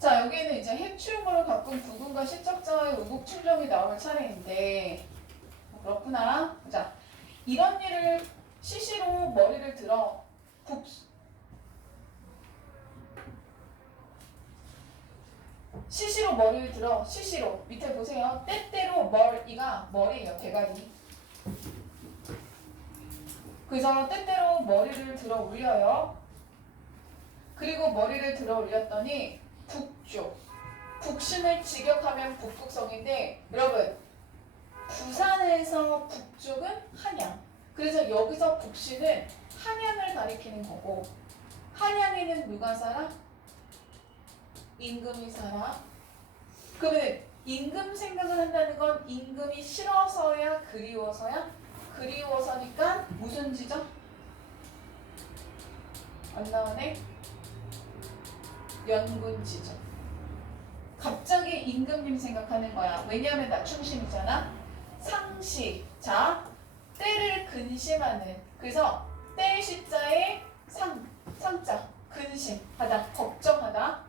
자, 여기는 이제 해치움으로 바꾼 부근과 시적자의 우국 충정이 나올 차례인데 그렇구나. 자, 이런 일을 시시로 머리를 들어 시시로 머리를 들어 시시로 밑에 보세요. 때때로 머리가 머리예요. 대가리. 그래서 때때로 머리를 들어 올려요. 그리고 머리를 들어 올렸더니 북쪽. 북신을 직역하면 북극성인데 여러분 부산에서 북쪽은 한양. 그래서 여기서 북신은 한양을 가리키는 거고 한양에는 누가 살아? 임금이 살아. 그러면 임금 생각을 한다는 건 임금이 싫어서야 그리워서야? 그리워서니까 무슨 지점? 안 나오네? 연군 지점. 갑자기 임금님 생각하는 거야. 왜냐하면 낮춤심이잖아. 상시. 자, 때를 근심하는. 그래서 때 시자에 상자. 근심하다. 걱정하다.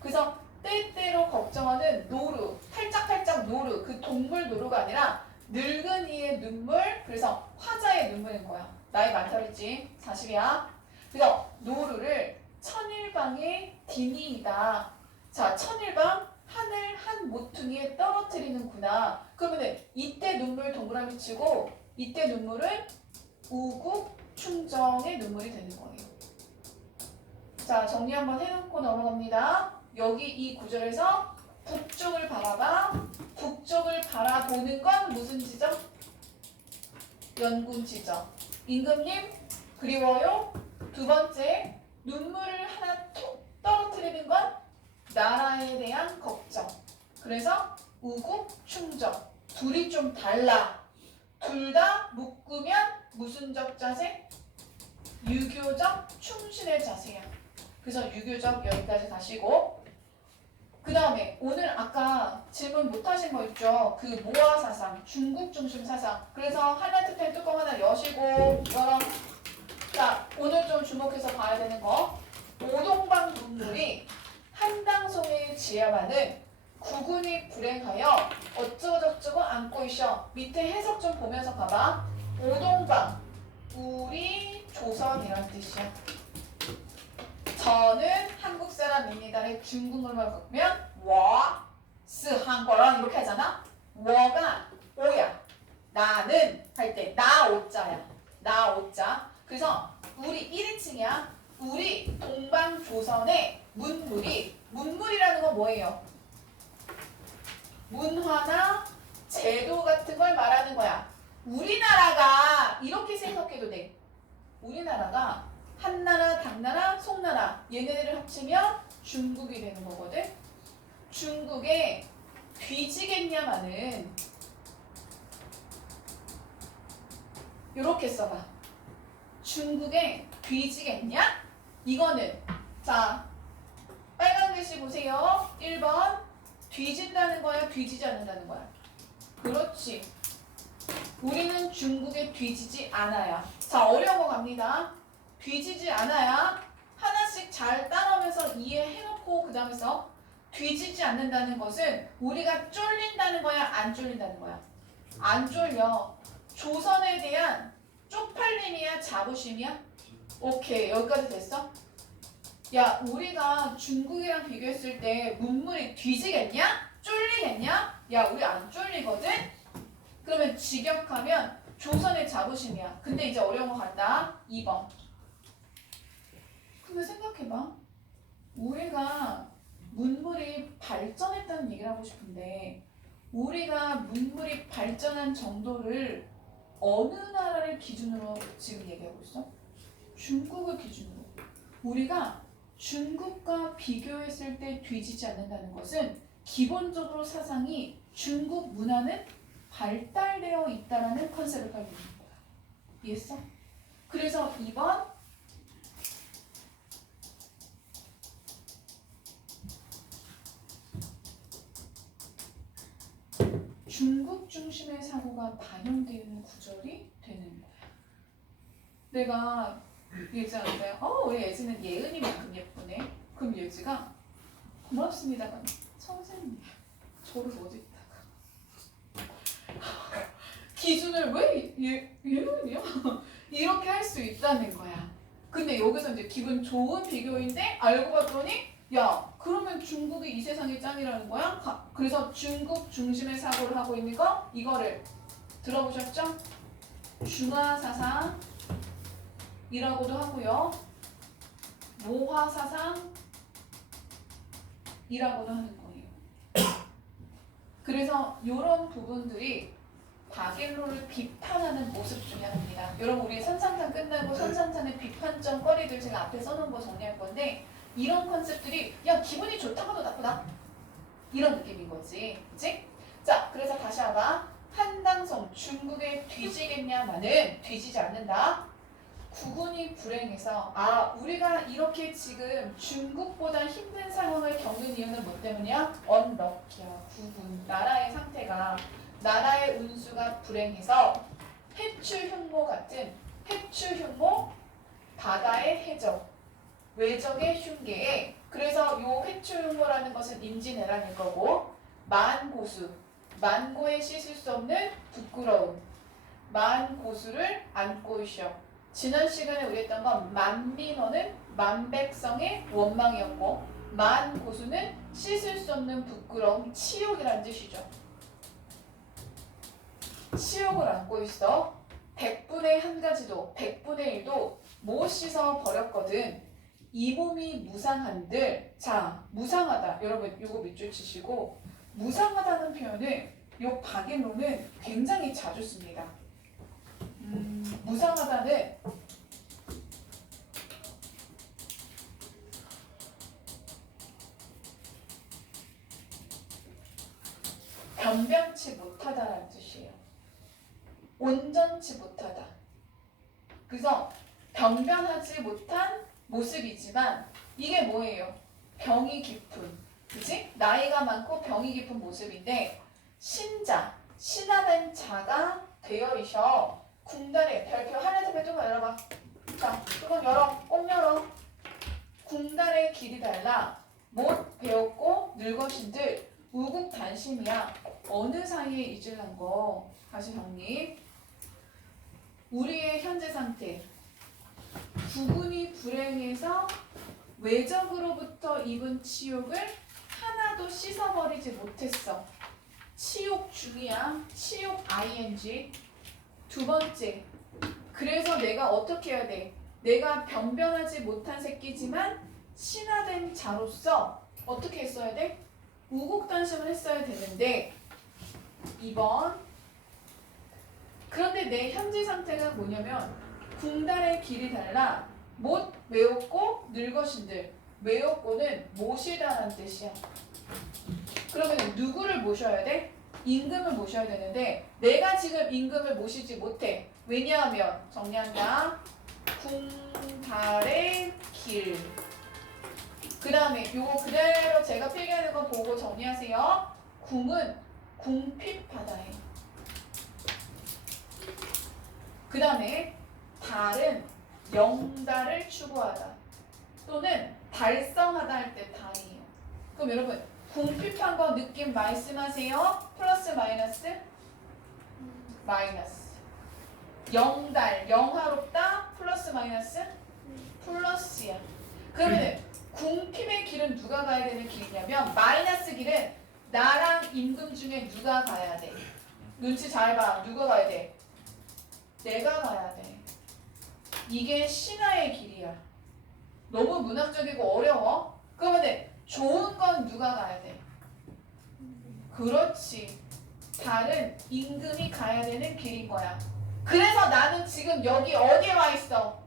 그래서 때때로 걱정하는 노루. 팔짝팔짝 노루. 그 동물 노루가 아니라 늙은이의 눈물. 그래서 화자의 눈물인 거야. 나이 많다 그랬지. 40이야. 그래서 노루를 천일방의 디니이다. 자, 천일방 하늘 한 모퉁이에 떨어뜨리는구나. 그러면 이때 눈물 동그라미 치고 이때 눈물은 우국 충정의 눈물이 되는 거예요. 자, 정리 한번 해놓고 넘어갑니다. 여기 이 구절에서 북쪽을 바라봐. 북쪽을 바라보는 건 무슨 지점? 연군 지점. 임금님 그리워요. 두 번째, 눈물을 하나 톡 떨어뜨리는 건 나라에 대한 걱정. 그래서 우국 충정. 둘이 좀 달라. 둘 다 묶으면 무슨 적 자세? 유교적 충신의 자세야. 그래서 유교적 여기까지 가시고 그 다음에 오늘 아까 질문 못하신 거 있죠? 그 모아 사상, 중국 중심 사상. 그래서 하나트펜 뚜껑 하나 여시고 열어. 자, 오늘 좀 주목해서 봐야 되는 거. 오동방 문물이 한당송에 지향하는 구군이 불행하여 어쩌고저쩌고 안고 있어. 밑에 해석 좀 보면서 봐봐. 오동방, 우리 조선이란 뜻이야. 저는 한국 사람입니다를 중국말로 바꾸면 워, 스 한국어랑 이렇게 하잖아. 워가 오야. 나는 할 때 나 오자야. 나 오자. 그래서 우리 1인칭이야. 우리 동방조선의 문물이라는 건 뭐예요? 문화나 제도 같은 걸 말하는 거야. 우리나라가 이렇게 생각해도 돼. 우리나라가 한나라, 당나라, 송나라 얘네들을 합치면 중국이 되는 거거든. 중국에 뒤지겠냐마는 이렇게 써봐. 중국에 뒤지겠냐? 이거는 자 빨간 글씨 보세요. 1번 뒤진다는 거야? 뒤지지 않는다는 거야? 그렇지. 우리는 중국에 뒤지지 않아야. 자, 어려운 거 갑니다. 뒤지지 않아야 하나씩 잘 따라오면서 이해해놓고 그 다음에서 뒤지지 않는다는 것은 우리가 쫄린다는 거야? 안 쫄린다는 거야? 안 쫄려. 조선에 대한 쪽팔림이야? 자부심이야? 오케이. 여기까지 됐어? 야, 우리가 중국이랑 비교했을 때 문물이 뒤지겠냐? 쫄리겠냐? 야, 우리 안 쫄리거든? 그러면 직역하면 조선의 자부심이야. 근데 이제 어려운 거 간다. 2번. 근데 생각해봐. 우리가 문물이 발전했다는 얘기를 하고 싶은데 우리가 문물이 발전한 정도를 어느 나라를 기준으로 지금 얘기하고 있어? 중국을 기준으로. 우리가 중국과 비교했을 때 뒤지지 않는다는 것은 기본적으로 사상이 중국 문화는 발달되어 있다는 컨셉을 가지고 있는 거야. 이해했어? 그래서 2번 중국 중심의 사고가 반영되는 구절이 되는 거야. 내가 예지한테 우리 예지는 예은이만큼 예쁘네. 그럼 예지가 고맙습니다. 선생님, 저를 어디다가 기준을 왜 얘는요? 이렇게 할 수 있다는 거야. 근데 여기서 이제 기분 좋은 비교인데 알고 봤더니 야, 그러면 중국이 이 세상의 짱이라는 거야? 그래서 중국 중심의 사고를 하고 있는 거 이거를 들어보셨죠? 중화사상이라고도 하고요. 모화사상이라고도 하는 거예요. 그래서 이런 부분들이 바겔로를 비판하는 모습 중에 하나입니다. 여러분 우리 선상탄 끝나고 선상탄의 비판점 거리들 제가 앞에 써놓은 거 정리할 건데 이런 컨셉들이 야 기분이 좋다가도 나쁘다 이런 느낌인 거지, 그치? 자, 그래서 다시 한번 한당성 중국에 뒤지겠냐마는 뒤지지 않는다. 국군이 불행해서 우리가 이렇게 지금 중국보다 힘든 상황을 겪는 이유는 뭐 때문이야? 언럭키야. 국군 나라의 상태가 나라의 운수가 불행해서 해추흉모 같은 해추흉모 바다의 해적 외적의 흉계에 그래서 요 해추흉모라는 것은 임진왜란일 거고 만고수 만고에 씻을 수 없는 부끄러움 만고수를 안고 있어. 지난 시간에 우리 했던 건 만민어는 만백성의 원망이었고 만고수는 씻을 수 없는 부끄러움 치욕이라는 뜻이죠. 치욕을 안고 있어. 100분의 1가지도 100분의 1도 못 씻어 버렸거든. 이 몸이 무상한들 자 무상하다 여러분 요거 밑줄 치시고 무상하다는 표현을 요 바겔로는 굉장히 자주 씁니다. 무상하다는 변변치 못하다라는 뜻이에요. 온전치 못하다. 그래서 변변하지 못한 모습이지만 이게 뭐예요? 병이 깊은, 그치? 나이가 많고 병이 깊은 모습인데 신자, 신화된 자가 되어 있어. 궁달에 별표 하나 더 좀 열어봐. 자, 그건 열어, 꼭 열어. 궁달의 길이 달라 못 배웠고 늙으신들 우국단심이야. 어느 사이에 잊을란 거? 다시 정리. 우리의 현재 상태. 국군이 불행해서 외적으로부터 입은 치욕을 하나도 씻어버리지 못했어. 치욕 중이야. 치욕 ing. 두 번째. 그래서 내가 어떻게 해야 돼? 내가 변변하지 못한 새끼지만 신화된 자로서 어떻게 했어야 돼? 우국단심을 했어야 되는데 2번. 그런데 내 현재 상태가 뭐냐면 궁달의 길이 달라 못 외웠고 늙으신들. 외웠고는 모시다라는 뜻이야. 그러면 누구를 모셔야 돼? 임금을 모셔야 되는데 내가 지금 임금을 모시지 못해. 왜냐하면 정리한다. 궁달의 길. 그 다음에 요거 그대로 제가 필기하는 거 보고 정리하세요. 궁은 궁핍하다예요. 그 다음에 달은 영달을 추구하다 또는 달성하다 할 때 달이에요. 그럼 여러분 궁핍한 거 느낌 말씀하세요. 플러스 마이너스? 마이너스. 영달, 영화롭다 플러스 마이너스? 플러스야. 그러면 궁핍의 길은 누가 가야 되는 길이냐면 마이너스 길은 나랑 임금 중에 누가 가야 돼? 눈치 잘 봐. 누가 가야 돼? 내가 가야 돼. 이게 신화의 길이야. 너무 문학적이고 어려워? 그러면 좋은 건 누가 가야 돼? 그렇지. 달은 임금이 가야 되는 길인 거야. 그래서 나는 지금 여기 어디에 와 있어?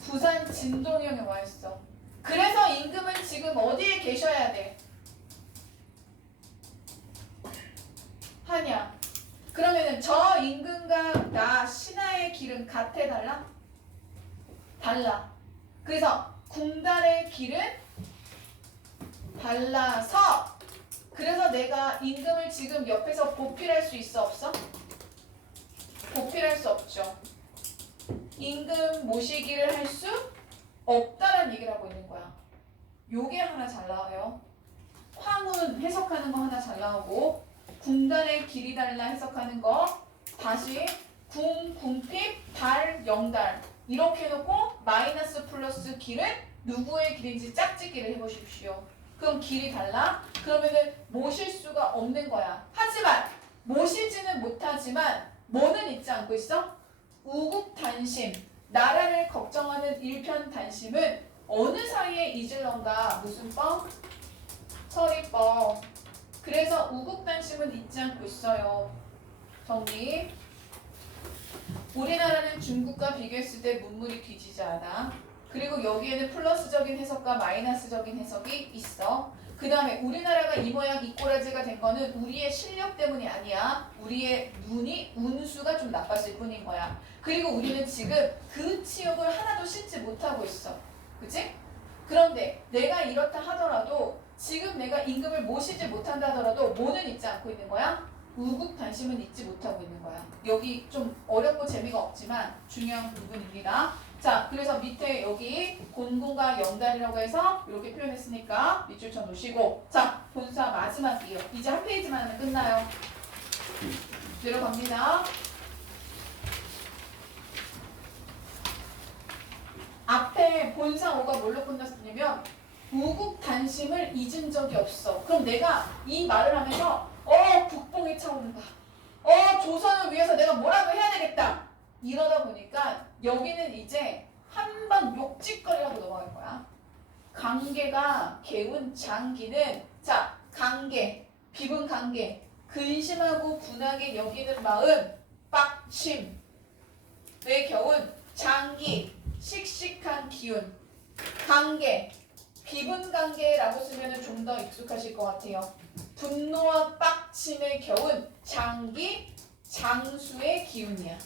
부산 진동역에 와 있어. 그래서 임금은 지금 어디에 계셔야 돼? 하냐? 그러면은 저 임금과 나 신하의 길은 같아 달라? 달라. 그래서 궁달의 길은 달라서 그래서 내가 임금을 지금 옆에서 보필할 수 있어 없어? 보필할 수 없죠. 임금 모시기를 할 수 없다는 이런 얘기를 하고 있는 거야. 요게 하나 잘 나와요. 황운 해석하는 거 하나 잘 나오고 궁달의 길이 달라 해석하는 거 다시 궁핍, 달, 영달 이렇게 해놓고 마이너스 플러스 길은 누구의 길인지 짝짓기를 해보십시오. 그럼 길이 달라? 그러면은 모실 수가 없는 거야. 하지만 모시지는 못하지만 뭐는 잊지 않고 있어? 우국단심, 나라를 걱정하는 일편단심은 어느 사이에 잊을런가? 무슨 법? 서리법. 그래서 우국단심은 잊지 않고 있어요. 정리. 우리나라는 중국과 비교했을 때 문물이 뒤지지 않아. 그리고 여기에는 플러스적인 해석과 마이너스적인 해석이 있어. 그 다음에 우리나라가 이 모양 이 꼬라지가 된 거는 우리의 실력 때문이 아니야. 우리의 운수가 좀 나빴을 뿐인 거야. 그리고 우리는 지금 그 치욕을 하나도 씻지 못하고 있어. 그치? 그런데 내가 이렇다 하더라도 지금 내가 임금을 모시지 못한다 하더라도 뭐는 잊지 않고 있는 거야? 우국단심은 잊지 못하고 있는 거야. 여기 좀 어렵고 재미가 없지만 중요한 부분입니다. 자, 그래서 밑에 여기 곤궁과 영달이라고 해서 이렇게 표현했으니까 밑줄 쳐 놓으시고 자, 본사 마지막이에요. 이제 한 페이지만 하면 끝나요. 들어갑니다. 앞에 본사 5가 뭘로 끝났냐면 우국단심을 잊은 적이 없어. 그럼 내가 이 말을 하면서 국뽕이 차오른다. 조선을 위해서 내가 뭐라도 해야 되겠다. 이러다 보니까 여기는 이제 한 번 욕짓거리라고 넘어갈 거야. 강계가 개운 장기는 자 강계, 비분 강계, 근심하고 분하게 여기는 마음 빡심의 겨운 장기, 씩씩한 기운 강계, 비분 관계라고 쓰면 좀 더 익숙하실 것 같아요. 분노와 빡침의 겨운 장기, 장수의 기운이야.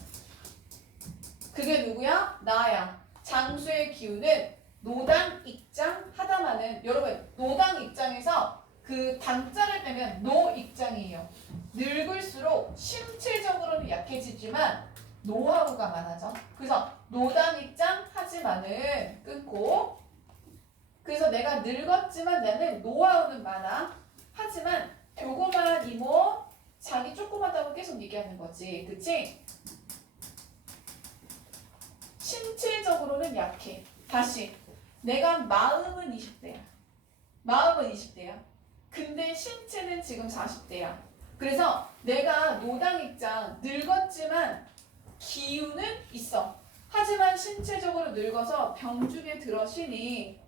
그게 누구야? 나야. 장수의 기운은 노당, 입장, 하다마는 여러분 노당 입장에서 그 당자를 빼면 노입장이에요. 늙을수록 신체적으로는 약해지지만 노하우가 많아져. 그래서 노당 입장 하지만은 끊고 그래서 내가 늙었지만 나는 노하우는 많아. 하지만 조그만 이모 자기 조그마다고 계속 얘기하는 거지. 그치? 신체적으로는 약해. 다시 내가 마음은 20대야. 마음은 20대야. 근데 신체는 지금 40대야. 그래서 내가 노당 입장 늙었지만 기운은 있어. 하지만 신체적으로 늙어서 병중에 들어쉬니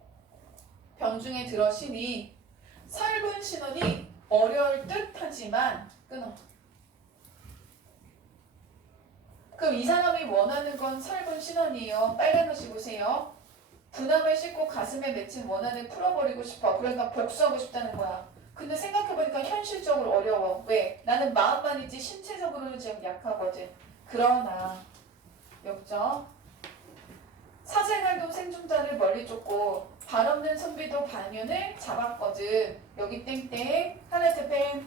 설분 신원이 어려울 듯 하지만 끊어. 그럼 이 사람이 원하는 건 설분 신원이에요. 빨간 글씨 보세요. 분함을 싣고 가슴에 맺힌 원한을 풀어버리고 싶어. 그러니까 복수하고 싶다는 거야. 근데 생각해보니까 현실적으로 어려워. 왜? 나는 마음만 있지 신체적으로는 지금 약하거든. 그러나 역적 사제갈도 생중자를 멀리 쫓고 발없는 선비도 반연을 잡았거든. 여기 땡땡 하늘트 펜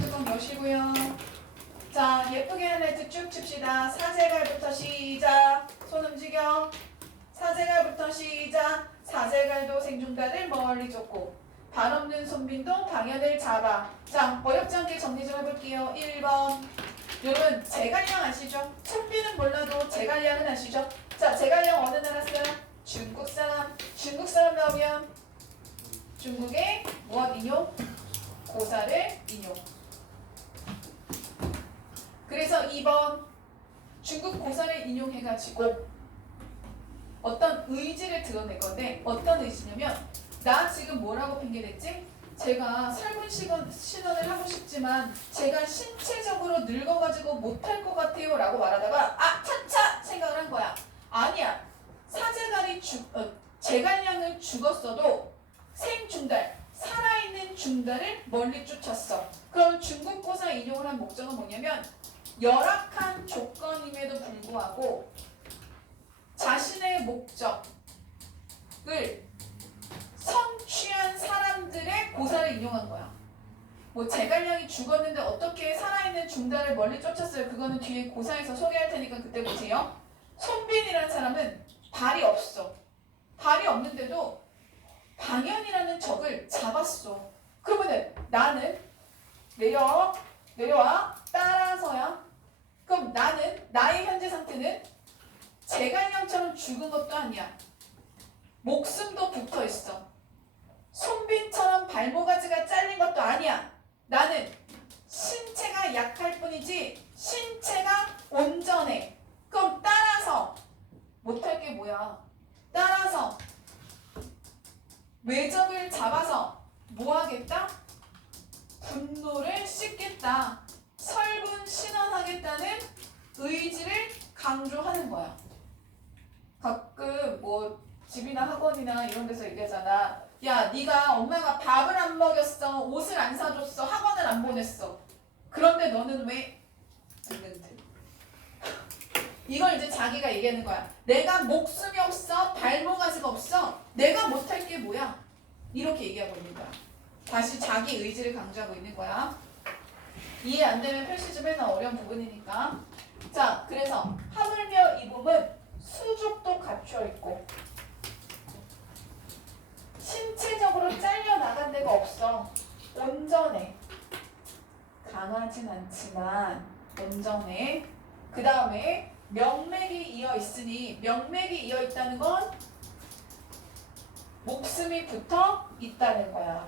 뚜껑 여시고요. 자 예쁘게 하늘트 쭉 칩시다. 사제갈부터 시작. 손 움직여. 사제갈부터 시작. 사제갈도 생중자를 멀리 쫓고 발없는 선비도 방연을 잡아. 자 어렵지 않게 정리 좀 해볼게요. 1번 여러분 제갈량 아시죠? 선비는 몰라도 제갈량은 아시죠? 자 제갈량 어느 나라 사람? 중국 사람. 중국 사람 나오면 중국의 무엇 인용? 고사를 인용. 그래서 2번 중국 고사를 인용해가지고 어떤 의지를 드러낼 건데 어떤 의지냐면 나 지금 뭐라고 핑계댔지? 제가 설문 신원을 하고 싶지만 제가 신체적으로 늙어가지고 못할 것 같아요 라고 말하다가 차차 생각을 한 거야. 아니야. 사제갈이 제갈량을 죽었어도 생중달 살아있는 중달을 멀리 쫓았어. 그럼 중국 고사 인용을 한 목적은 뭐냐면 열악한 조건임에도 불구하고 자신의 목적을 성취한 사람들의 고사를 인용한 거야. 뭐 제갈량이 죽었는데 어떻게 살아있는 중달을 멀리 쫓았어요. 그거는 뒤에 고사에서 소개할 테니까 그때 보세요. 손빈이라는 사람은 발이 없어. 발이 없는데도 당연이라는 적을 잡았어. 그러면은 나는 내려와 따라서야. 그럼 나는 나의 현재 상태는 제갈량처럼 죽은 것도 아니야. 목숨도 붙어 있어. 손빈처럼 발모가지가 잘린 것도 아니야. 나는 신체가 약할 뿐이지 신체가 온전해. 그럼 따라서 못할 게 뭐야? 따라서 외적을 잡아서 뭐 하겠다? 분노를 씻겠다. 설분 신원하겠다는 의지를 강조하는 거야. 가끔 뭐 집이나 학원이나 이런 데서 얘기하잖아. 야, 네가 엄마가 밥을 안 먹였어, 옷을 안 사줬어, 학원을 안 보냈어. 그런데 너는 왜? 듣는데. 이걸 이제 자기가 얘기하는 거야. 내가 목숨이 없어, 발모가지가 없어, 내가 못할 게 뭐야? 이렇게 얘기하고 있는 거야. 다시 자기 의지를 강조하고 있는 거야. 이해 안 되면 표시 좀 해놔. 어려운 부분이니까. 자, 그래서 하물며 이 몸은 수족도 갖춰 있고 신체적으로 잘려나간 데가 없어. 온전해. 강하진 않지만 온전해. 그 다음에 명맥이 이어 있으니, 명맥이 이어 있다는 건 목숨이 붙어 있다는 거야.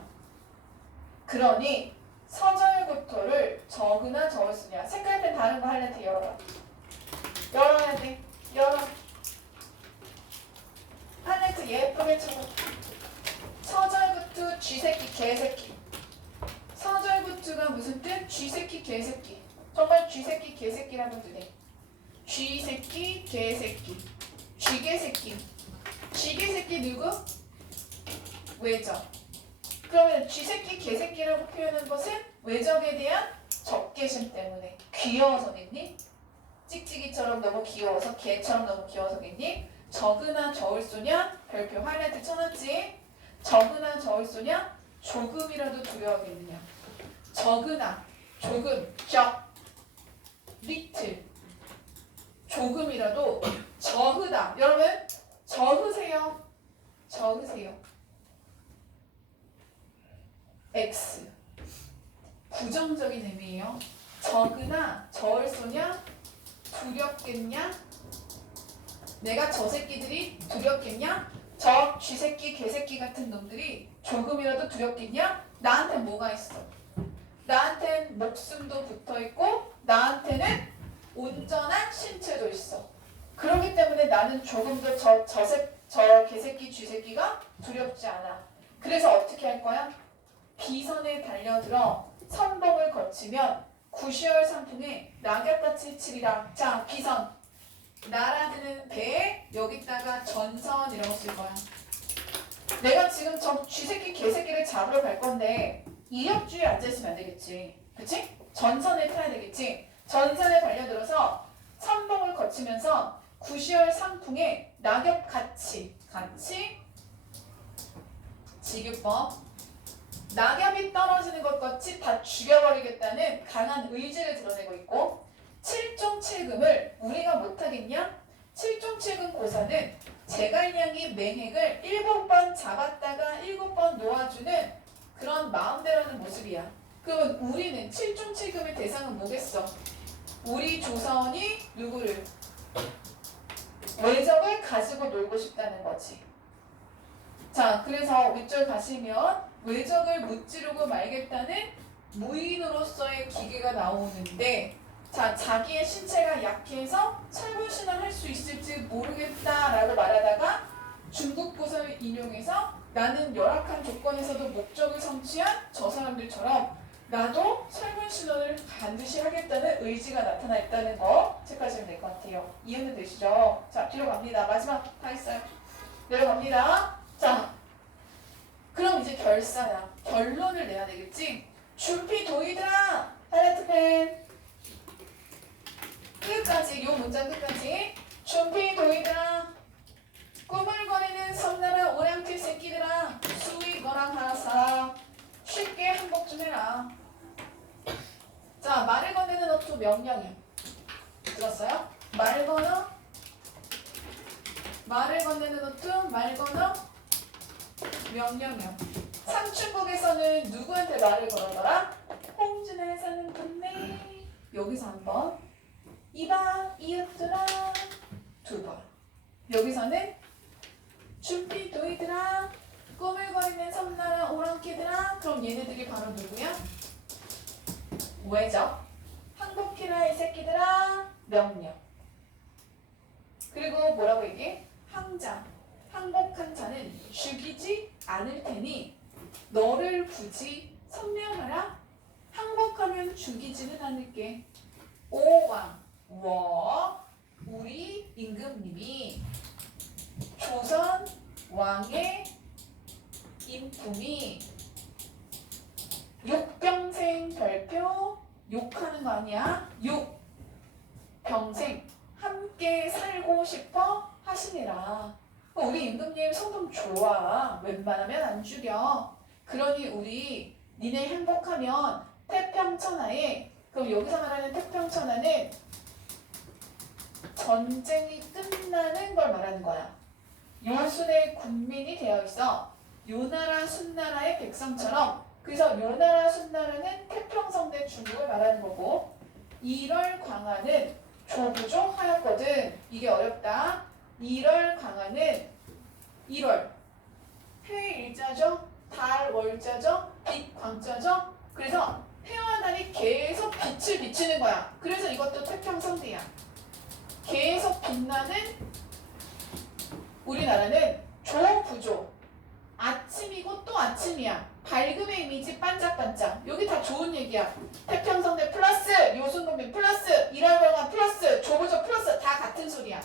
그러니 서절구토를 적으나 적을수냐. 색깔펜 다른 거 할래? 돼. 열어봐. 열어야 돼. 열어. 할레트 예쁘게 쳐봐. 서절구투 쥐새끼 개새끼. 서절구투가 무슨 뜻? 쥐새끼 개새끼. 정말 쥐새끼 개새끼라고 뜨네. 쥐새끼 개새끼. 쥐개새끼. 쥐개새끼 누구? 외적. 그러면 쥐새끼 개새끼라고 표현한 것은 외적에 대한 적개심 때문에. 귀여워서겠니? 찍찍이처럼 너무 귀여워서, 개처럼 너무 귀여워서겠니? 적으나 적을소냐? 별표 하이라이트 쳐놨지? 적으나 적을소냐? 조금이라도 두려워하겠느냐? 적으나, 조금, 적, 리틀, 조금이라도 적으다. 여러분, 적으세요. 적으세요. X. 부정적인 의미예요. 적으나 적을소냐? 두렵겠냐? 내가 저 새끼들이 두렵겠냐? 저 쥐새끼 개새끼 같은 놈들이 조금이라도 두렵겠냐? 나한테 뭐가 있어? 나한텐 목숨도 붙어있고 나한테는 온전한 신체도 있어. 그렇기 때문에 나는 조금도 저 개새끼 쥐새끼가 두렵지 않아. 그래서 어떻게 할 거야? 비선에 달려들어 선봉을 거치면 구시월 상풍에 낙엽같이 치리라. 자, 비선. 날아드는 배에 여기다가 전선이라고 쓸 거야. 내가 지금 저 쥐새끼 개새끼를 잡으러 갈 건데 이력주에 앉아있으면 안 되겠지. 그치? 전선에 타야 되겠지. 전선에 달려들어서 선봉을 거치면서 구시월 상풍에 낙엽같이 지규법. 낙엽이 떨어지는 것 같이 다 죽여버리겠다는 강한 의지를 드러내고 있고, 7종 7금을 우리가 못하겠냐? 7종 7금 고사는 제갈량이 맹획을 7번 잡았다가 7번 놓아주는 그런 마음대로는 모습이야. 그러면 우리는 7종 7금의 대상은 뭐겠어? 우리 조선이 누구를? 외적을 가지고 놀고 싶다는 거지. 자, 그래서 윗줄 가시면 외적을 무찌르고 말겠다는 무인으로서의 기계가 나오는데, 자, 자기의 신체가 약해서 철분신을 할 수 있을지 모르겠다라고 말하다가 중국 고서를 인용해서 나는 열악한 조건에서도 목적을 성취한 저 사람들처럼 나도 철분신원을 반드시 하겠다는 의지가 나타나 있다는 거 체크하시면 될 것 같아요. 이해는 되시죠? 자, 뒤로 갑니다. 마지막 다 했어요. 내려갑니다. 자, 그럼 이제 결사야. 결론을 내야 되겠지? 준비 도이드라. 하이라이트 펜. 끝까지, 요 문장 끝까지. 준비 도이드라. 꾸물거리는 섬나라 오량필 새끼들아. 수위 거랑 하사. 쉽게 한복 좀 해라. 자, 말을 건네는 어투 명령이야. 들었어요? 말 건어 말을 건네는 노트, 말 건어, 명령형. 상춘국에서는 누구한테 말을 걸어더라? 홍준에 사는 동네. 여기서 한 번. 이봐, 이웃들아. 두 번. 여기서는 준비도이들아. 꾸물거리는 섬나라 오랑캐들아. 그럼 얘네들이 바로 누구야? 왜죠? 항복해라 이 새끼들아. 명령. 그리고 뭐라고 얘기해? 항장. 항복한 자는 죽이지 않을 테니 너를 굳이 선명하라. 항복하면 죽이지는 않을게. 오왕. 우리 임금님이 조선 왕의 인품이 육평생 별표. 욕하는 거 아니야? 평생 함께 살고 싶어 하시니라. 우리 임금님 성품 좋아. 웬만하면 안 죽여. 그러니 우리 니네 행복하면 태평천하에. 그럼 여기서 말하는 태평천하는 전쟁이 끝나는 걸 말하는 거야. 요순의 군민이 되어 있어. 요나라 순나라의 백성처럼. 그래서 요나라 순나라는 태평성대 중국을 말하는 거고, 1월 광화는 조부조 하였거든. 이게 어렵다. 1월 광화는 1월 해의 일자죠. 달 월자죠. 빛 광자죠. 그래서 해와 달이 계속 빛을 비추는 거야. 그래서 이것도 태평성대야. 계속 빛나는 우리나라는 조부조. 아침이고 또 아침이야. 밝음의 이미지 반짝반짝. 여기 다 좋은 얘기야. 태평성대 플러스 요순국민 플러스 일월광화 플러스 조부조 플러스 다 같은 소리야.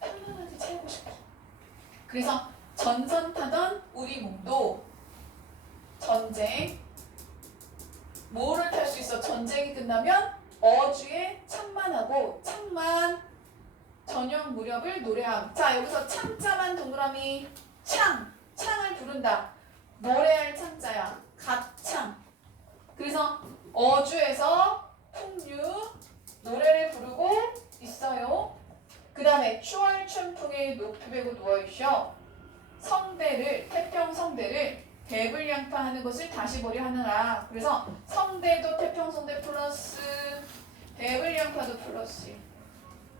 편안하게 살고 싶어. 그래서 전선 타던 우리 몸도 전쟁 뭐를 탈 수 있어? 전쟁이 끝나면 어주에 창만하고 창만 저녁 무렵을 노래함. 자, 여기서 창자만 동그라미. 창을 부른다. 노래할 창자야. 갓창. 그래서 어주에서 풍류 노래를 부르고 있어요. 그 다음에 추월춘풍에 높이 베고 누워있어. 성대를 태평성대를 대불량파하는 것을 다시 보려 하느라. 그래서 성대도 태평성대 플러스 대불량파도 플러스.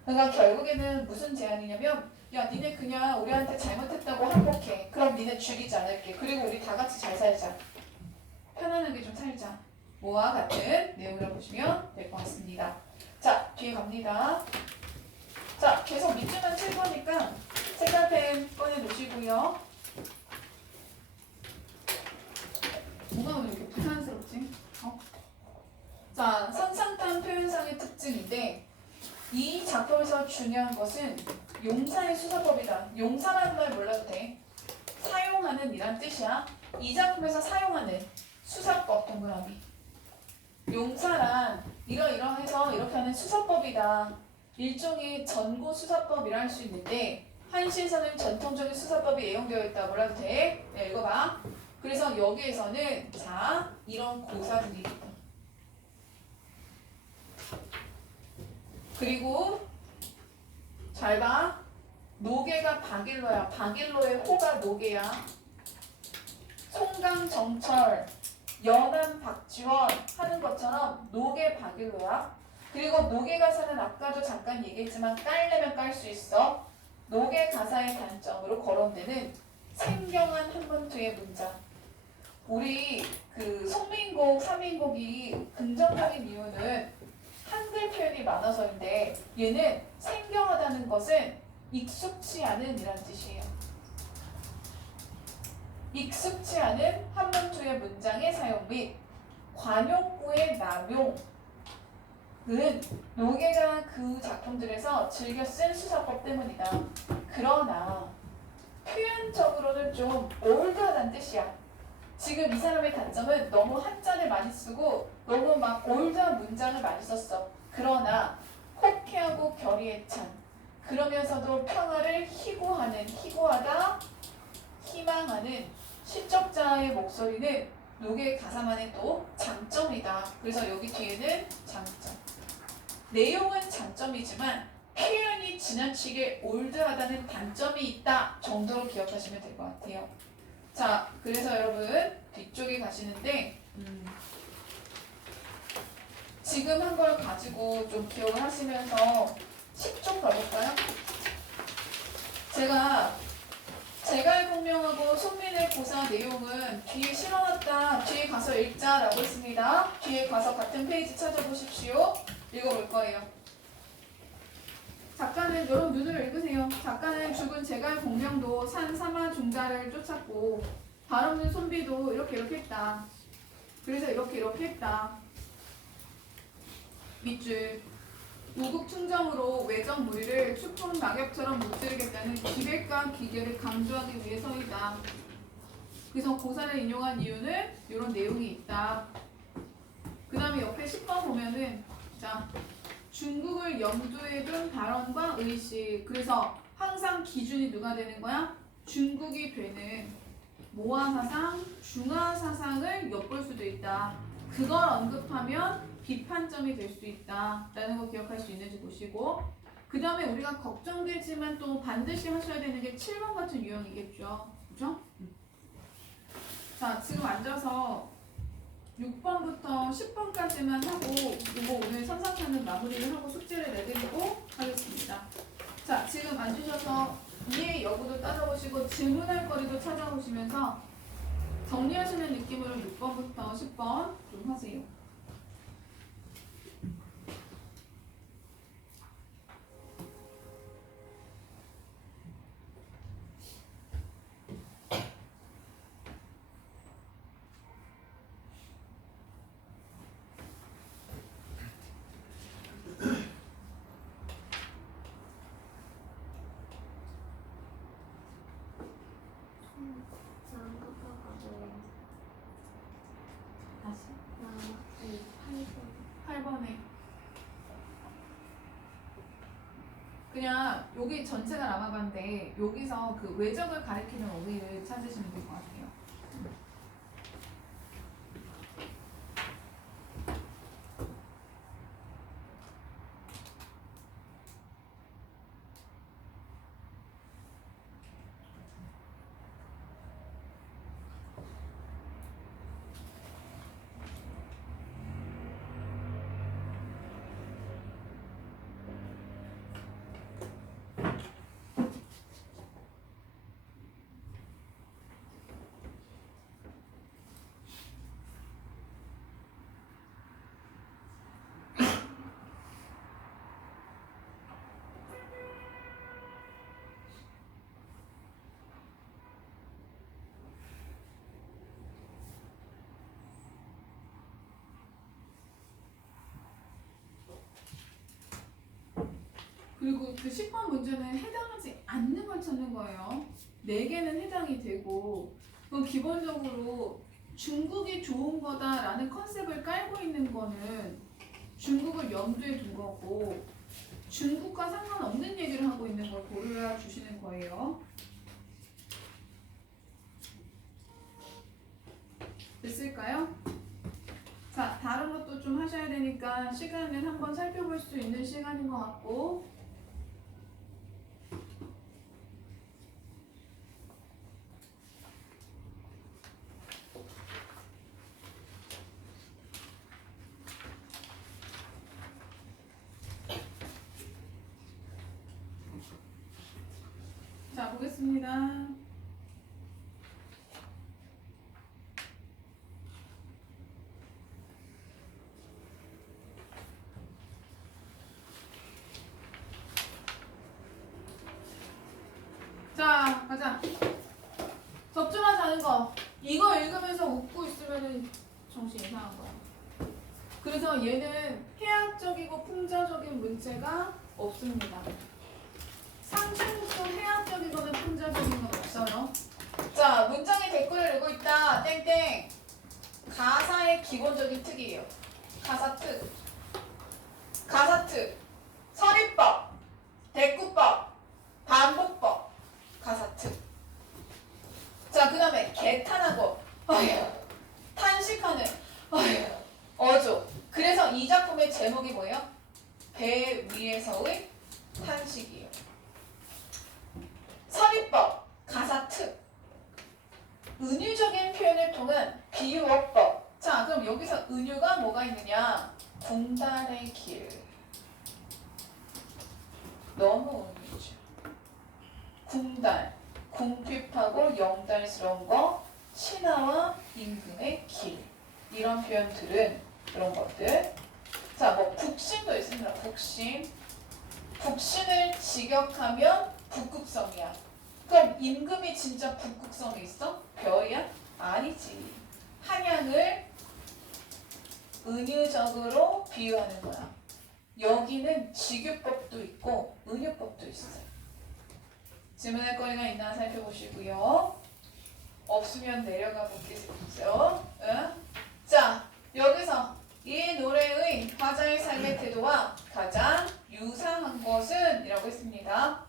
그러니까 결국에는 무슨 제안이냐면, 야 니네 그냥 우리한테 잘못했다고 항복해. 그럼 니네 죽이지 않을게. 그리고 우리 다 같이 잘 살자. 편안하게 좀 살자. 뭐와 같은 내용을 보시면 될 것 같습니다. 자, 뒤에 갑니다. 자, 계속 밑줄만 칠 거니까 색깔펜 꺼내 놓으시고요. 뭐가 왜 이렇게 부산스럽지? 자, 선상탄 표현상의 특징인데, 이 작품에서 중요한 것은 용사의 수사법이다. 용사라는 말 몰라도 돼. 사용하는 이란 뜻이야. 이 작품에서 사용하는 수사법 동그라미. 용사란 이러이러해서 이렇게 하는 수사법이다. 일종의 전고 수사법이라 할 수 있는데, 한시에서는 전통적인 수사법이 애용되어 있다. 몰라도 돼. 네, 읽어봐. 그래서 여기에서는 자 이런 고사들이 있다. 그리고 잘 봐. 노계가 박일로야. 박일로의 호가 노계야. 송강정철, 연안 박지원 하는 것처럼 노계 박일로야. 그리고 노계 가사는 아까도 잠깐 얘기했지만 깔려면 깔 수 있어. 노계 가사의 단점으로 거론되는 생경한 한번투의 문장. 우리 그 송민곡, 삼민곡이 긍정적인 이유는 한글 표현이 많아서인데, 얘는 생경하다는 것은 익숙치 않은 이란 뜻이에요. 익숙치 않은 한문투의 문장의 사용 및 관용구의 남용은 노계가 그 작품들에서 즐겨 쓴 수사법 때문이다. 그러나 표현적으로는 좀 올드하다는 뜻이야. 지금 이 사람의 단점은 너무 한자를 많이 쓰고 너무 막 올드한 문장을 많이 썼어. 그러나 호쾌하고 결의애찬, 그러면서도 평화를 희구하다, 희망하는 시적자의 목소리는 노계 가사만의 또 장점이다. 그래서 여기 뒤에는 장점. 내용은 장점이지만 표현이 지나치게 올드하다는 단점이 있다 정도로 기억하시면 될 것 같아요. 자, 그래서 여러분 뒤쪽에 가시는데 지금 한 걸 가지고 좀 기억을 하시면서 10좀 가볼까요? 제가 제갈공명하고 손민의 고사 내용은 뒤에 실어놨다. 뒤에 가서 읽자라고 했습니다. 뒤에 가서 같은 페이지 찾아보십시오. 읽어볼 거예요. 작가는 여러분 눈으로 읽으세요. 작가는 죽은 제갈공명도 산 사마 중자를 쫓았고 발 없는 손비도 이렇게 했다. 그래서 이렇게 했다. 밑줄 우국충정으로 외적 무리를 추풍 낙엽처럼 무찌르겠다는 기백과 기결을 강조하기 위해서이다. 그래서 고사를 인용한 이유는 이런 내용이 있다. 그 다음에 옆에 10번 보면은 자 중국을 염두에 둔 발언과 의식. 그래서 항상 기준이 누가 되는 거야? 중국이 되는 모아사상, 중화사상을 엿볼 수도 있다. 그걸 언급하면 비판점이 될 수 있다라는 거 기억할 수 있는지 보시고 그 다음에 우리가 걱정되지만 또 반드시 하셔야 되는 게 7번 같은 유형이겠죠. 그죠? 자, 지금 앉아서 6번부터 10번까지만 하고 이거 오늘 선상편은 마무리를 하고 숙제를 내드리고 하겠습니다. 자, 지금 앉으셔서 이해 여부도 따져보시고 질문할 거리도 찾아보시면서 정리하시는 느낌으로 6번부터 10번 좀 하세요. 다시 8번에 그냥 여기 전체가 라마반데 여기서 그 외적을 가리키는 어휘를 찾으시면 될 것 같아요. 그리고 그 10번 문제는 해당하지 않는 걸 찾는 거예요. 4개는 해당이 되고 그럼 기본적으로 중국이 좋은 거다라는 컨셉을 깔고 있는 거는 중국을 염두에 둔 거고 중국과 상관없는 얘기를 하고 있는 걸 고려 주시는 거예요. 됐을까요? 자, 다른 것도 좀 하셔야 되니까 시간을 한번 살펴볼 수 있는 시간인 것 같고 자, 보겠습니다. 자, 가자. 적절하지 않은 거. 이거 읽으면서 웃고 있으면 정신 이상한 거야. 그래서 얘는 해학적이고 풍자적인 문체가 없습니다. 상징도 해학적이거나 풍자적인 건 없어요. 자, 문장에 댓글을 읽고 있다. 땡땡. 가사의 기본적인 특이에요. 가사 특. 가사 특. 서리법. 대꾸법. 반복법. 가사 특. 자, 그 다음에 개탄하고 어휴, 탄식하는 어휴, 어조. 그래서 이 작품의 제목이 뭐예요? 배 위에서의 탄식이에요. 서리법, 가사특. 은유적인 표현을 통한 비유어법. 자, 그럼 여기서 은유가 뭐가 있느냐? 궁달의 길. 너무 은유죠. 궁달, 궁핍하고 영달스러운 거, 신하와 임금의 길. 이런 표현들은 그런 것들. 자, 뭐 북신도 있습니다. 북신. 북신을 직역하면 북극성이야. 그럼 임금이 진짜 북극성에 있어? 별이야? 아니지. 한양을 은유적으로 비유하는 거야. 여기는 직유법도 있고 은유법도 있어요. 질문할 거리가 있나 살펴보시고요. 없으면 내려가 보겠죠. 응? 자, 여기서 이 노래의 화자의 삶의 태도와 가장 유사한 것은? 이라고 했습니다.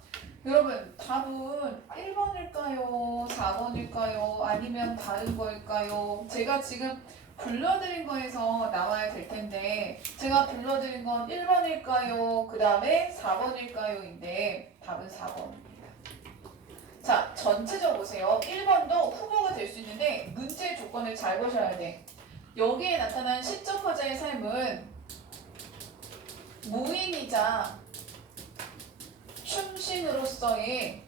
여러분, 답은 1번일까요? 4번일까요? 아니면 다른 거일까요? 제가 지금 불러드린 거에서 나와야 될 텐데, 제가 불러드린 건 1번일까요? 그 다음에 4번일까요? 인데, 답은 4번입니다. 자, 전체적으로 보세요. 1번도 후보가 될 수 있는데, 문제 조건을 잘 보셔야 돼. 여기에 나타난 시적 화자의 삶은 무인이자 충신으로서의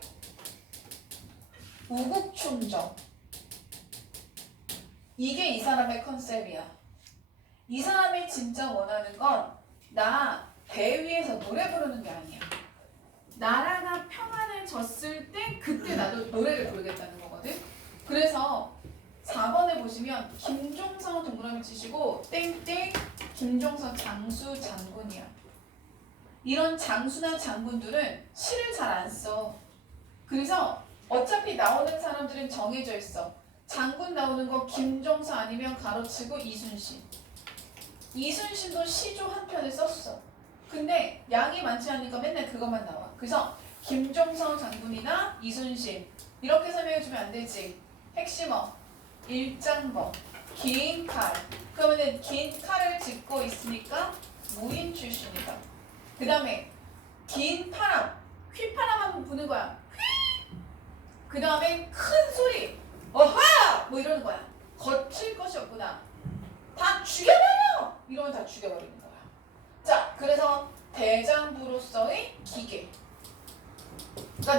우국충정. 이게 이 사람의 컨셉이야. 이 사람이 진짜 원하는 건 나 배 위에서 노래 부르는 게 아니야. 나라가 평안해졌을 때 그때 나도 노래를 부르겠다는 거거든. 그래서 4번에 보시면 김종서 동그라미 치시고 땡땡 김종서 장수 장군이야. 이런 장수나 장군들은 시를 잘 안 써. 그래서 어차피 나오는 사람들은 정해져 있어. 장군 나오는 거 김종서 아니면 가로치고 이순신. 이순신도 시조 한 편을 썼어. 근데 양이 많지 않으니까 맨날 그것만 나와. 그래서 김종서 장군이나 이순신 이렇게 설명해주면 안 되지. 핵심어, 일장법, 긴 칼. 그러면은 긴 칼을 짚고 있으니까 무인 출신이다. 그 다음에 긴 바람, 휘파람 한번 부는 거야. 휘! 그 다음에 큰 소리, 어하! 뭐 이러는 거야. 거칠 것이 없구나. 다 죽여버려! 이러면 다 죽여버리는 거야. 자, 그래서 대장부로서의 기계가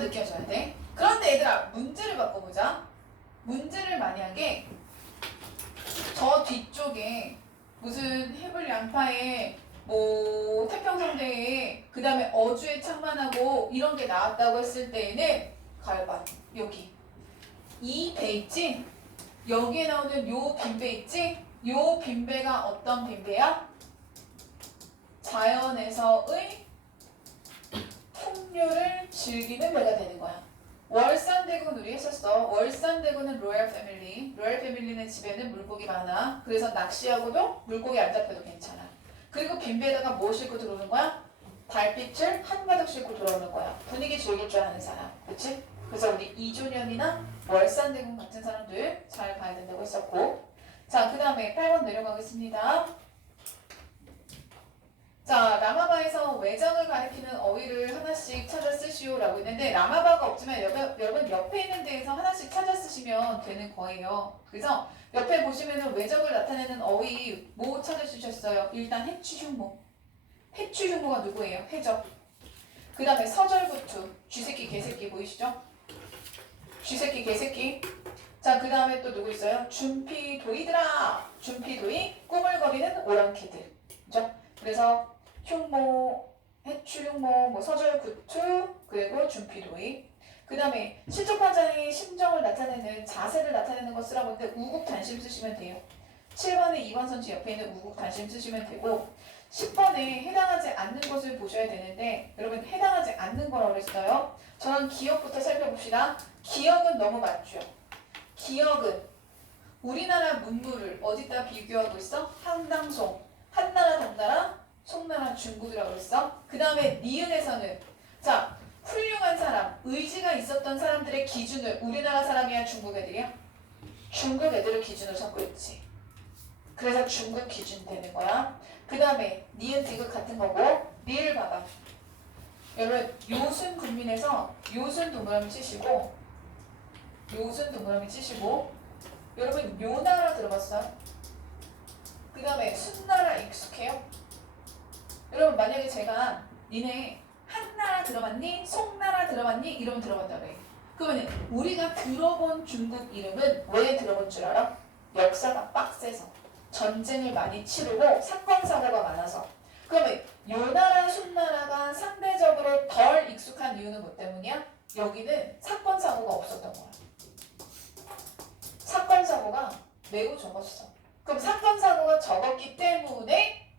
느껴져야 돼. 그런데 얘들아, 문제를 바꿔보자. 문제를 만약에 저 뒤쪽에 무슨 해불 양파에 뭐 태평성대에 그 다음에 어주에 창만하고 이런 게 나왔다고 했을 때에는 가을봐 여기 이 배 있지? 여기에 나오는 요 빈배 있지? 요 빈배가 어떤 빈배야? 자연에서의 풍류를 즐기는 배가 되는 거야. 월산대군 우리 했었어. 월산대군은 로얄 패밀리. 로얄 패밀리는 집에는 물고기 많아. 그래서 낚시하고도 물고기 안 잡혀도 괜찮아. 그리고 빈배에다가 뭐 싣고 들어오는 거야? 달빛을 한가득 싣고 돌아오는 거야. 분위기 즐길 줄 아는 사람. 그치? 그래서 우리 이조년이나 월산대군 같은 사람들 잘 봐야 된다고 했었고. 자, 그 다음에 8번 내려가겠습니다. 자, 라마바에서 외장을 가리키는 어휘를 하나씩 찾아 쓰시오라고 했는데 라마바가 없지만 여러분 옆에 있는 데에서 하나씩 찾아 쓰시면 되는 거예요. 그래서 옆에 보시면은 외적을 나타내는 어휘 뭐 찾아주셨어요? 일단 해추흉모. 해추흉모가 누구예요? 해적. 그 다음에 서절구투. 쥐새끼 개새끼 보이시죠? 쥐새끼 개새끼. 자, 그 다음에 또 누구 있어요? 준피도이들아. 준피도이 꾸물거리는 오랑캐들. 그죠? 그래서 흉모, 해추흉모, 뭐 서절구투, 그리고 준피도이. 그 다음에 실족환자의 심정을 나타내는 자세를 나타내는 거 쓰라고 했는데 우국단심 쓰시면 돼요. 7번에 2번 선지 옆에 있는 우국단심 쓰시면 되고 10번에 해당하지 않는 것을 보셔야 되는데 여러분 해당하지 않는 거라고 그랬어요. 저는 기억부터 살펴봅시다. 기억은 너무 맞죠. 기억은 우리나라 문물을 어디다 비교하고 있어? 한당송, 한나라, 당나라, 송나라, 중국이라고 그랬어. 그 다음에 니은에서는 자 훌륭한 사람, 의지가 있었던 사람들의 기준을 우리나라 사람이야 중국 애들이야? 중국 애들을 기준으로 삼고 있지. 그래서 중국 기준 되는 거야. 그 다음에 니은 디귿 같은 거고 니을 봐봐. 여러분 요순 국민에서 요순 동그라미 치시고 요순 동그라미 치시고 여러분 요나라 들어봤어요? 그 다음에 순나라 익숙해요? 여러분 만약에 제가 니네 한나라 들어봤니? 송나라 들어봤니? 이러면 들어봤다 그래. 그러면 우리가 들어본 중국 이름은 왜 들어본 줄 알아? 역사가 빡세서 전쟁을 많이 치르고 사건 사고가 많아서. 그러면 요나라 순나라가 상대적으로 덜 익숙한 이유는 뭐 때문이야? 여기는 사건 사고가 없었던 거야. 사건 사고가 매우 적었어. 그럼 사건 사고가 적었기 때문에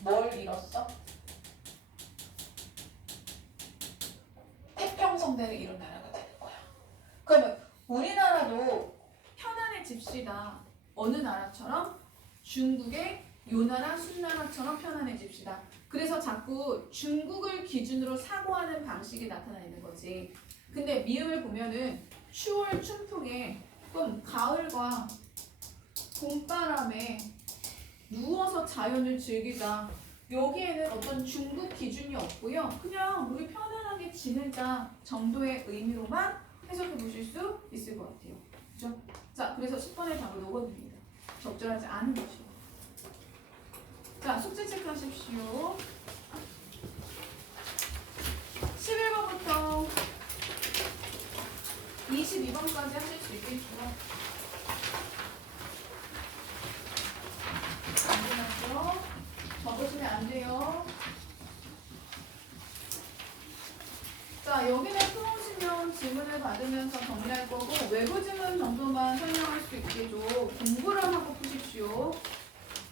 뭘 잃었어? 태평성대를 이룬 나라가 되는 거야. 그러면 우리나라도 편안해집시다. 어느 나라처럼? 중국의 요나라, 순나라처럼 편안해집시다. 그래서 자꾸 중국을 기준으로 사고하는 방식이 나타나는 거지. 근데 미음을 보면은 추월 춘풍에 그럼 가을과 봄바람에 누워서 자연을 즐기자. 여기에는 어떤 중국 기준이 없고요. 그냥 우리 편안하게 지내자 정도의 의미로만 해석해 보실 수 있을 것 같아요. 그죠? 자, 그래서 10번의 답을 녹아둡니다. 적절하지 않은 것이요. 자, 숙제 체크하십시오. 11번부터 22번까지 하실 수 있겠고요. 안 되나요? 적으시면 안 돼요. 자, 여기는 풀어오시면 질문을 받으면서 정리할 거고 외부 질문 정도만 설명할 수 있게 좀 공부를 하고 푸십시오.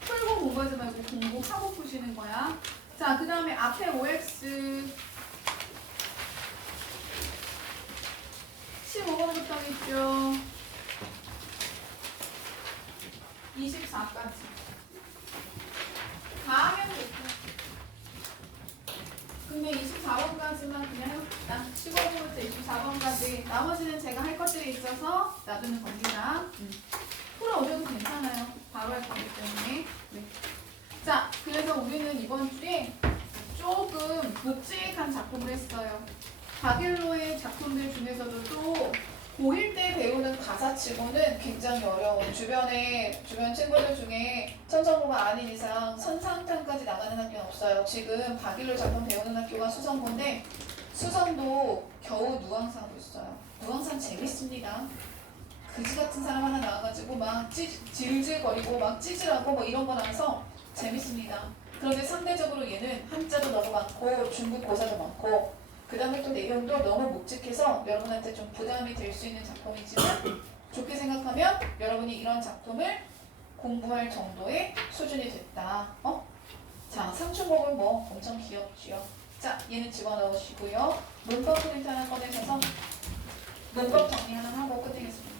풀고 공부하지 말고 공부하고 푸시는 거야. 자, 그 다음에 앞에 OX 15번부터 있죠. 24까지. 다 하면 됐고. 근데 24번까지만 그냥 해봅시다. 15번부터 24번까지. 나머지는 제가 할 것들이 있어서 놔두는 겁니다. 풀어오셔도 괜찮아요. 바로 할 거기 때문에. 네. 자, 그래서 우리는 이번 주에 조금 묵직한 작품을 했어요. 박일로의 작품들 중에서도 또 고1 때 배우는 가사치고는 굉장히 어려운 주변 친구들 중에 천성고가 아닌 이상 선상탄까지 나가는 학교는 없어요. 지금 박일로 작품 배우는 학교가 수성고인데 수성도 겨우 누광사고 있어요. 누광산 재밌습니다. 그지 같은 사람 하나 나와가지고 막 질질거리고 막 찌질하고 뭐 이런 거 나와서 재밌습니다. 그런데 상대적으로 얘는 한자도 너무 많고 중국 고사도 많고 그 다음에 또 내용도 너무 묵직해서 여러분한테 좀 부담이 될 수 있는 작품이지만 좋게 생각하면 여러분이 이런 작품을 공부할 정도의 수준이 됐다. 자, 상충곡은 뭐 엄청 귀엽지요. 자, 얘는 집어넣으시고요. 문법 프린트 하나 꺼내셔서 문법 정리 하나 하고 끝내겠습니다.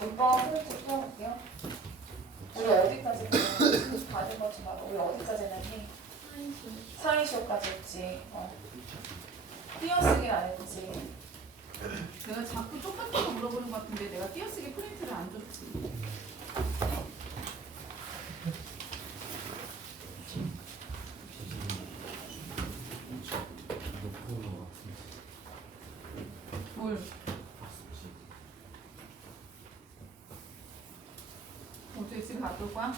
문법 프린트 풀어볼게요. 우리 어디까지 받은 거지 말고 우리 어디까지 했니? 사이시오까지 했지. 띄어쓰기를 안 했지. 내가 자꾸 똑같은 거 물어보는 것 같은데 내가 띄어쓰기 프린트를 안 줬지. 뭘? 어떻게 집에 가볼 거야?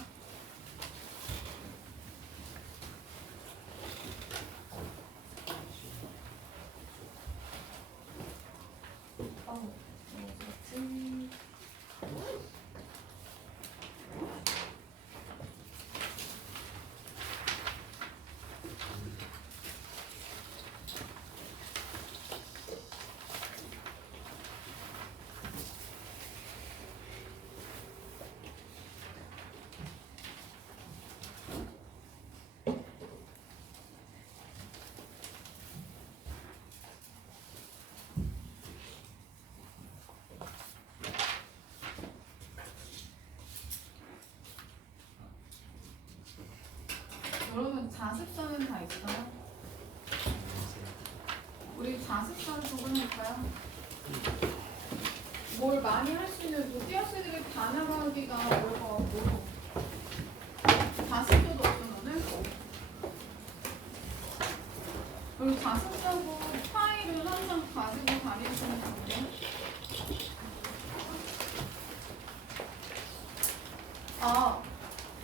자습선은 다 있어요? 우리 자습선 구분할까요? 뭘 많이 할 수 있는 뭐 띄어쓰기를 다 나가기가 어려울 것 같고 자습도도 없어 너는? 그리고 자습서고 파일을 항상 가지고 다니시면 돼요. 아,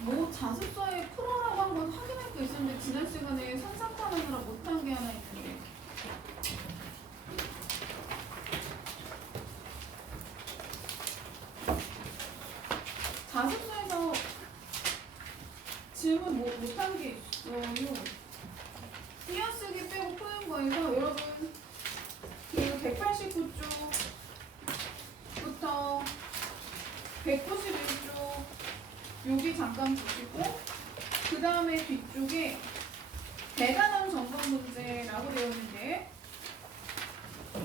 뭐 자습서에 풀어라고 한 건 확인할 게 있었는데 지난 시간에 산사판하느라 못한 게 하나 있는데 자습서에서 질문 뭐 못한 게 있어요. 띄어쓰기 빼고 푸는 거에서 여러분 그 189쪽부터 191쪽 여기 잠깐 보시고 그 다음에 뒤쪽에 대단원 점검 문제라고 되어 있는데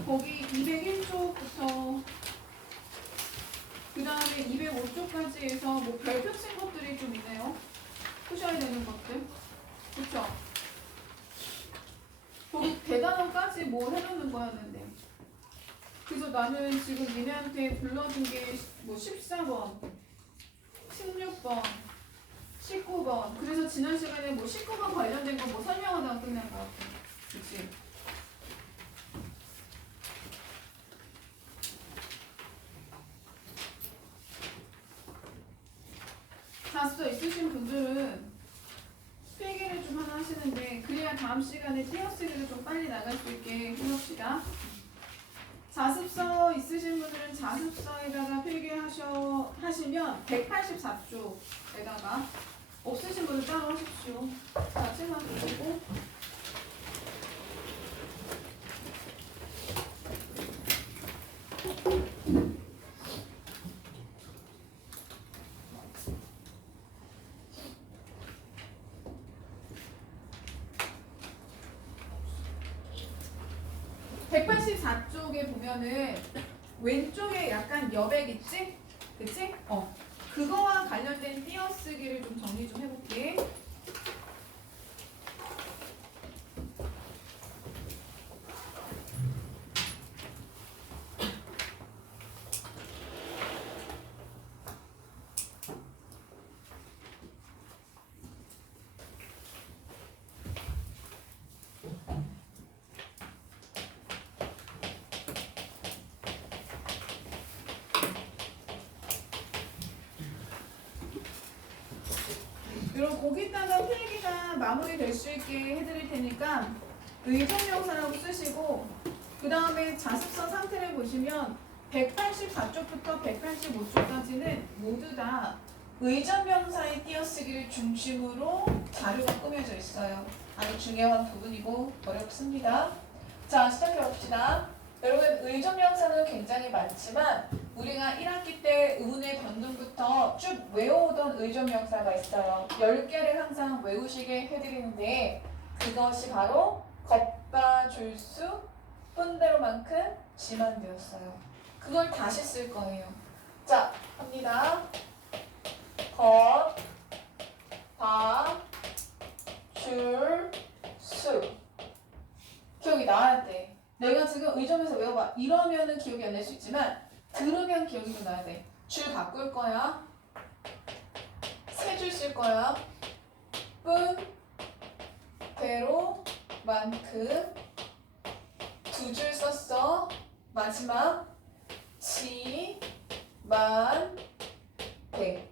거기 201쪽부터 그 다음에 205쪽까지 해서 뭐 별표 친 것들이 좀 있네요. 푸셔야 되는 것들. 그쵸? 거기 대단원까지 뭐 해놓는 거였는데 그래서 나는 지금 니네한테 불러준 게 뭐 14번 16번 19번 그래서 지난 시간에 뭐 19번 관련된 거 뭐 설명하다가 끝낸 거 같아. 그치? 자습서 있으신 분들은 필기를 좀 하나 하시는데 그래야 다음 시간에 띄어쓰기를 좀 빨리 나갈 수 있게 해봅시다. 자습서 있으신 분들은 자습서에다가 필기하시면 184쪽에다가 없으신 분들 따로 하십시오. 자, 책만 보시고 184쪽에 보면은 왼쪽에 약간 여백 있지? 그치? 그거와 관련된 띄어쓰기를 좀 정리 좀 해볼게. 여러분 거기다가 필기가 마무리될 수 있게 해드릴 테니까 의존명사라고 쓰시고 그 다음에 자습서 상태를 보시면 184쪽부터 185쪽까지는 모두 다 의존명사의 띄어쓰기를 중심으로 자료가 꾸며져 있어요. 아주 중요한 부분이고 어렵습니다. 자, 시작해 봅시다. 여러분 의존명사는 굉장히 많지만 우리가 1학기 때 의문의 변동부터 쭉 외워오던 의존명사가 있어요. 10개를 항상 외우시게 해드리는데 그것이 바로 겉바 줄수 뿐대로만큼 지만되었어요. 그걸 다시 쓸 거예요. 자, 합니다. 겉, 바, 줄, 수. 기억이 나야 돼. 내가 지금 의점에서 외워봐. 이러면은 기억이 안 날 수 있지만 들으면 기억이 좀 나야 돼. 줄 바꿀 거야. 세 줄 쓸 거야. 뿐, 대로, 만큼. 두 줄 썼어. 마지막 지, 만, 대.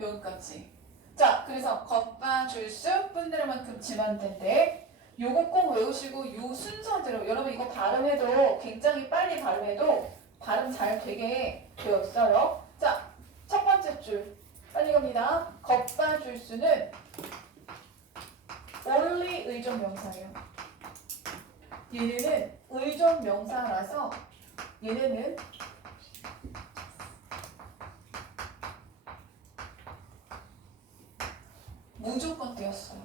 여기까지. 자, 그래서 겉바 줄수 뿐대로만큼 지만대인데 요거 꼭 외우시고 요 순서대로 여러분 이거 발음해도 굉장히 빨리 발음해도 발음 잘 되게 되었어요. 자, 첫 번째 줄 빨리 갑니다. 겉바 줄수는 only 의존명사예요. 얘네는 의존명사라서 얘네는 무조건 띄었어요.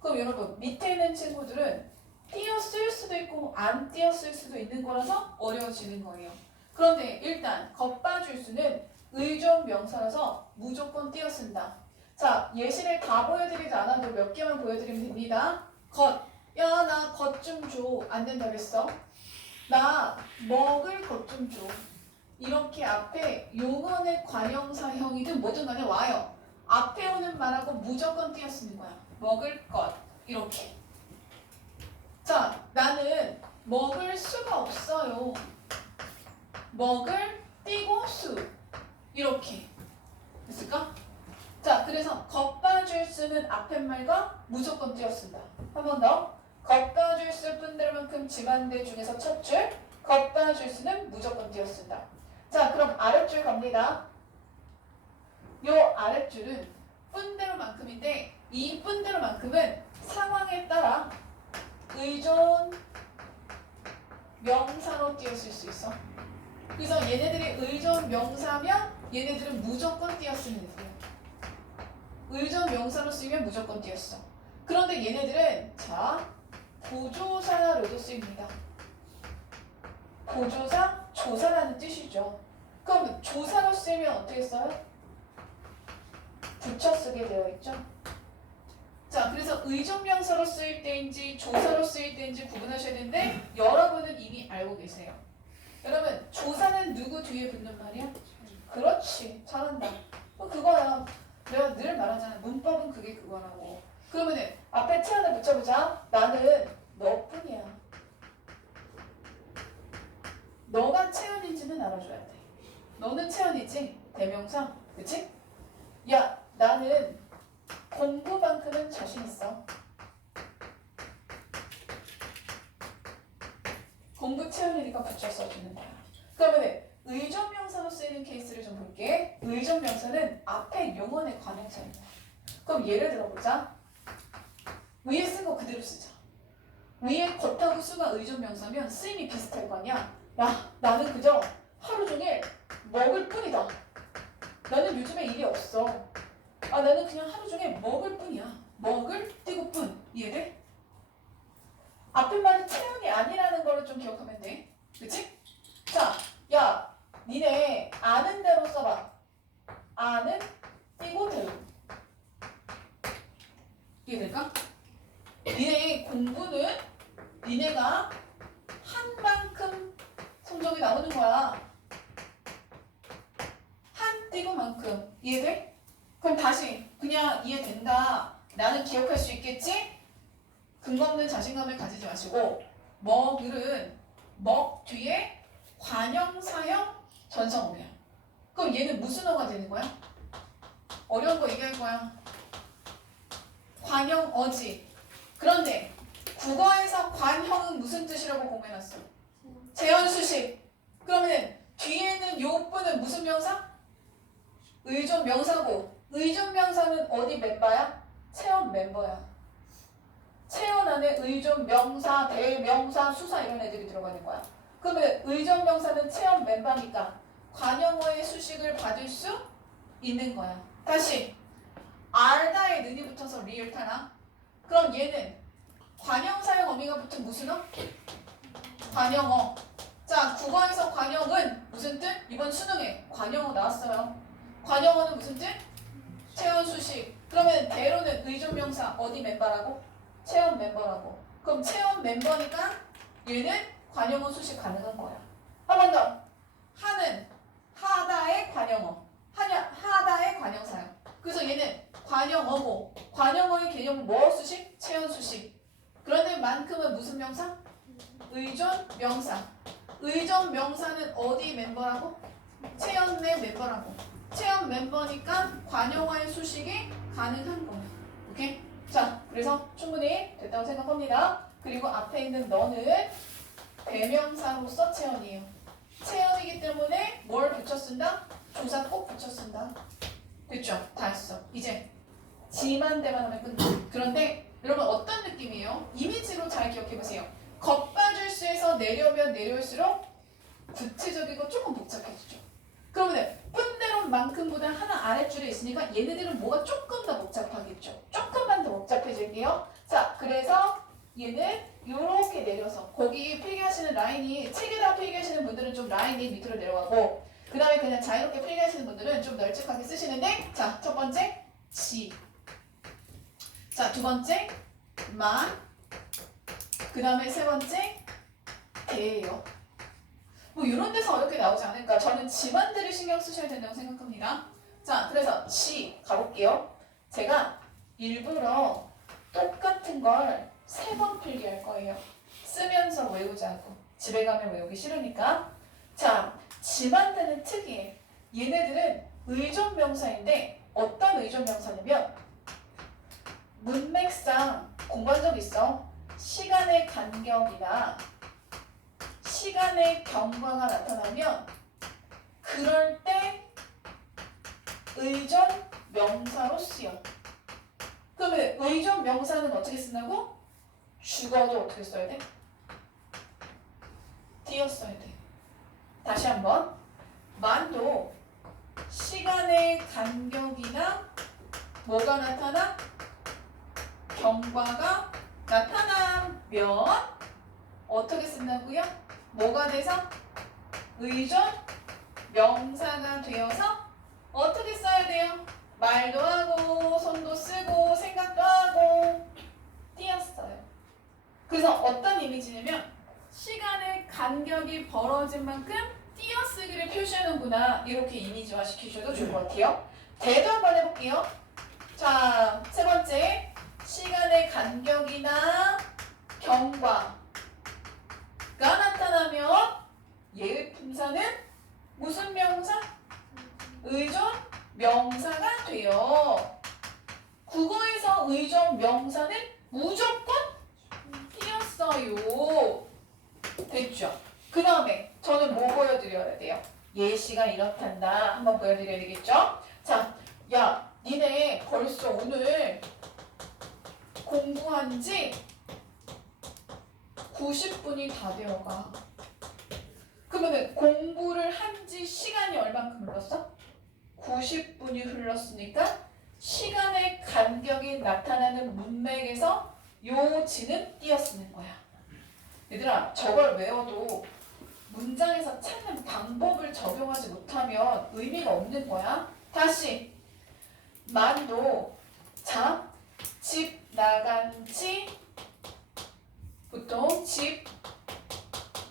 그럼 여러분 밑에 있는 친구들은 띄었을 수도 있고 안 띄었을 수도 있는 거라서 어려워지는 거예요. 그런데 일단 겉바 줄수는 의존명사라서 무조건 띄었습니다. 자, 예시를 다 보여드리지 않아도 몇 개만 보여드리면 됩니다. 것. 야, 나 것 좀 줘. 안 된다 그랬어. 나 먹을 것 좀 줘. 이렇게 앞에 용언의 관형사형이든 뭐든 간에 와요. 앞에 오는 말하고 무조건 띄어 쓰는 거야. 먹을 것. 이렇게. 자, 나는 먹을 수가 없어요. 먹을 띄고 수. 이렇게. 됐을까? 자, 그래서 겉봐줄 수는 앞에 말과 무조건 띄어 쓴다. 한 번 더. 겉봐줄 수 뿐들만큼 지만대 중에서 첫 줄. 겉봐줄 수는 무조건 띄어 쓴다. 자, 그럼 아랫줄 갑니다. 요 아랫줄은 뿐대로만큼인데 이 뿐대로만큼은 상황에 따라 의존 명사로 띄었을 수 있어. 그래서 얘네들이 의존 명사면 얘네들은 무조건 띄었으면 돼요. 의존 명사로 쓰면 무조건 띄었어. 그런데 얘네들은 자 보조사로도 쓰입니다. 보조사, 조사라는 뜻이죠. 그럼 조사로 쓰면 어떻게 써요? 붙여 쓰게 되어 있죠. 자, 그래서 의존명사로 쓰일 때인지 조사로 쓰일 때인지 구분하셔야 되는데 여러분은 이미 알고 계세요. 여러분, 조사는 누구 뒤에 붙는 말이야? 그렇지, 잘한다. 그거야. 내가 늘 말하잖아. 문법은 그게 그거라고. 그러면은 앞에 티 하나 붙여보자. 나는 너뿐이야. 너가 채연인지는 알아줘야 돼. 너는 채연이지? 대명사. 그치? 야, 나는 공부만큼은 자신 있어. 공부 채연이니까 붙여 써주는 거야. 그러면 의존명사로 쓰이는 케이스를 좀 볼게. 의존명사는 앞에 용언의 관형사입니다. 그럼 예를 들어보자. 위에 쓴 거 그대로 쓰자. 위에 겉하고 수가 의존명사면 쓰임이 비슷할 거 아니야. 야, 나는 그저 하루 종일 먹을 뿐이다. 나는 요즘에 일이 없어. 아, 나는 그냥 하루 종일 먹을 뿐이야. 먹을 띄고 뿐. 이해돼? 앞에 말은 체형이 아니라는 걸 좀 기억하면 돼. 그치? 자, 야, 니네 아는 대로 써봐. 아는 띄고 대로. 이해될까? 니네 공부는 니네가 한 만큼 성적이 나오는 거야. 한 띄고 만큼. 이해돼? 그럼 다시 그냥 이해된다. 나는 기억할 수 있겠지? 근거 없는 자신감을 가지지 마시고 먹을은 먹 뒤에 관형사형 전성어야. 그럼 얘는 무슨 어가 되는 거야? 어려운 거 얘기할 거야. 관형어지. 그런데 국어에서 관형은 무슨 뜻이라고 공부해놨어? 재현수식. 그러면 뒤에는 요 분은 무슨 명사? 의존 명사고 의존 명사는 어디 멤버야? 체험 멤버야. 체험 안에 의존 명사, 대명사, 수사 이런 애들이 들어가는 거야. 그러면 의존 명사는 체험 멤버니까 관형어의 수식을 받을 수 있는 거야. 다시 알다에 는이 붙어서 리을타나? 그럼 얘는 관형사형 어미가 붙은 무슨 어? 관형어. 자, 국어에서 관형은 무슨 뜻? 이번 수능에 관형어 나왔어요. 관형어는 무슨 뜻? 체험 수식. 그러면 대로는 의존명사 어디 멤버라고? 체험 멤버라고. 그럼 체험 멤버니까 얘는 관형어 수식 가능한 거야. 한 번 더. 하는 하다의 관형어. 하다의 관형사요. 그래서 얘는 관형어고 관형어의 개념은 뭐 수식? 체험 수식. 그런데 만큼은 무슨 명사? 의존 명사. 의존 명사는 어디 멤버라고? 체험 내 멤버라고. 체험 멤버니까 관형어의 수식이 가능한 거야. 오케이? 자, 그래서 충분히 됐다고 생각합니다. 그리고 앞에 있는 너는 대명사로서 체험이에요. 체험이기 때문에 뭘 붙여 쓴다? 조사 꼭 붙여 쓴다. 됐죠? 다 했어. 이제 지만 대만 하면 끝나. 그런데 여러분 어떤 느낌이에요? 이미지로 잘 기억해보세요. 겉봐줄 수에서 내려오면 내려올수록 구체적이고 조금 복잡해지죠. 그러면 뿐대로만큼보다 하나 아랫줄에 있으니까 얘네들은 뭐가 조금 더 복잡하겠죠. 조금만 더 복잡해질게요. 자, 그래서 얘는 이렇게 내려서 거기 필기하시는 라인이 책에다 필기하시는 분들은 좀 라인이 밑으로 내려가고 그 다음에 그냥 자유롭게 필기하시는 분들은 좀 널찍하게 쓰시는데 자, 첫 번째 지. 자, 두 번째 만. 그 다음에 세 번째 대예요. 뭐 이런 데서 어렵게 나오지 않을까. 저는 지만들을 신경 쓰셔야 된다고 생각합니다. 자, 그래서 지 가볼게요. 제가 일부러 똑같은 걸 3번 필기 할 거예요. 쓰면서 외우자고. 집에 가면 외우기 싫으니까. 자, 지만들은 특이해. 얘네들은 의존명사인데 어떤 의존명사냐면 문맥상 공부한 적 있어. 시간의 간격이나 시간의 경과가 나타나면 그럴 때 의존 명사로 쓰여. 그러면 의존 명사는 어떻게 쓴다고? 죽어도 어떻게 써야 돼? 띄어 써야 돼. 다시 한번. 만도 시간의 간격이나 뭐가 나타나? 경과가 나타나면 어떻게 쓴다고요? 뭐가 돼서? 의존 명사가 되어서 어떻게 써야 돼요? 말도 하고 손도 쓰고 생각도 하고 띄었어요. 그래서 어떤 이미지냐면 시간의 간격이 벌어진 만큼 띄어쓰기를 표시하는구나. 이렇게 이미지화 시키셔도 좋을 것 같아요. 대도 한번 해볼게요. 자, 세 번째 시간의 간격이나 경과가 나타나면 예의 품사는 무슨 명사? 의존 명사가 돼요. 국어에서 의존 명사는 무조건 띄었어요. 됐죠? 그 다음에 저는 뭐 보여드려야 돼요? 예시가 이렇단다. 한번 보여드려야 되겠죠? 자, 야, 니네 벌써 오늘 공부한 지 90분이 다 되어가. 그러면 공부를 한 지 시간이 얼만큼 흘렀어? 90분이 흘렀으니까 시간의 간격이 나타나는 문맥에서 요 지는 띄어 쓰는 거야. 얘들아, 저걸 외워도 문장에서 찾는 방법을 적용하지 못하면 의미가 없는 거야. 다시 만도 자, 집 나간 지 보통 집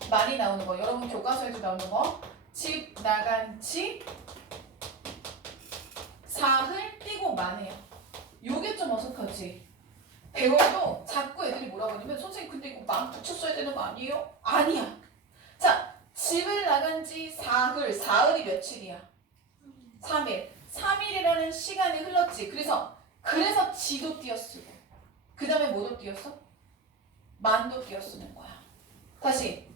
많이 나오는 거. 여러분 교과서에도 나오는 거. 집 나간 지 사흘 띄고 만해요. 요게 좀 어색하지. 배워도 자꾸 애들이 뭐라고 하냐면 선생님 근데 이거 만 붙였어야 되는 거 아니에요? 아니야. 자, 집을 나간 지 사흘. 사흘이 며칠이야? 3일. 3일이라는 시간이 흘렀지. 그래서 지도 띄어쓰고 그 다음에 뭐도 띄었어? 만도 띄어쓰는 거야. 다시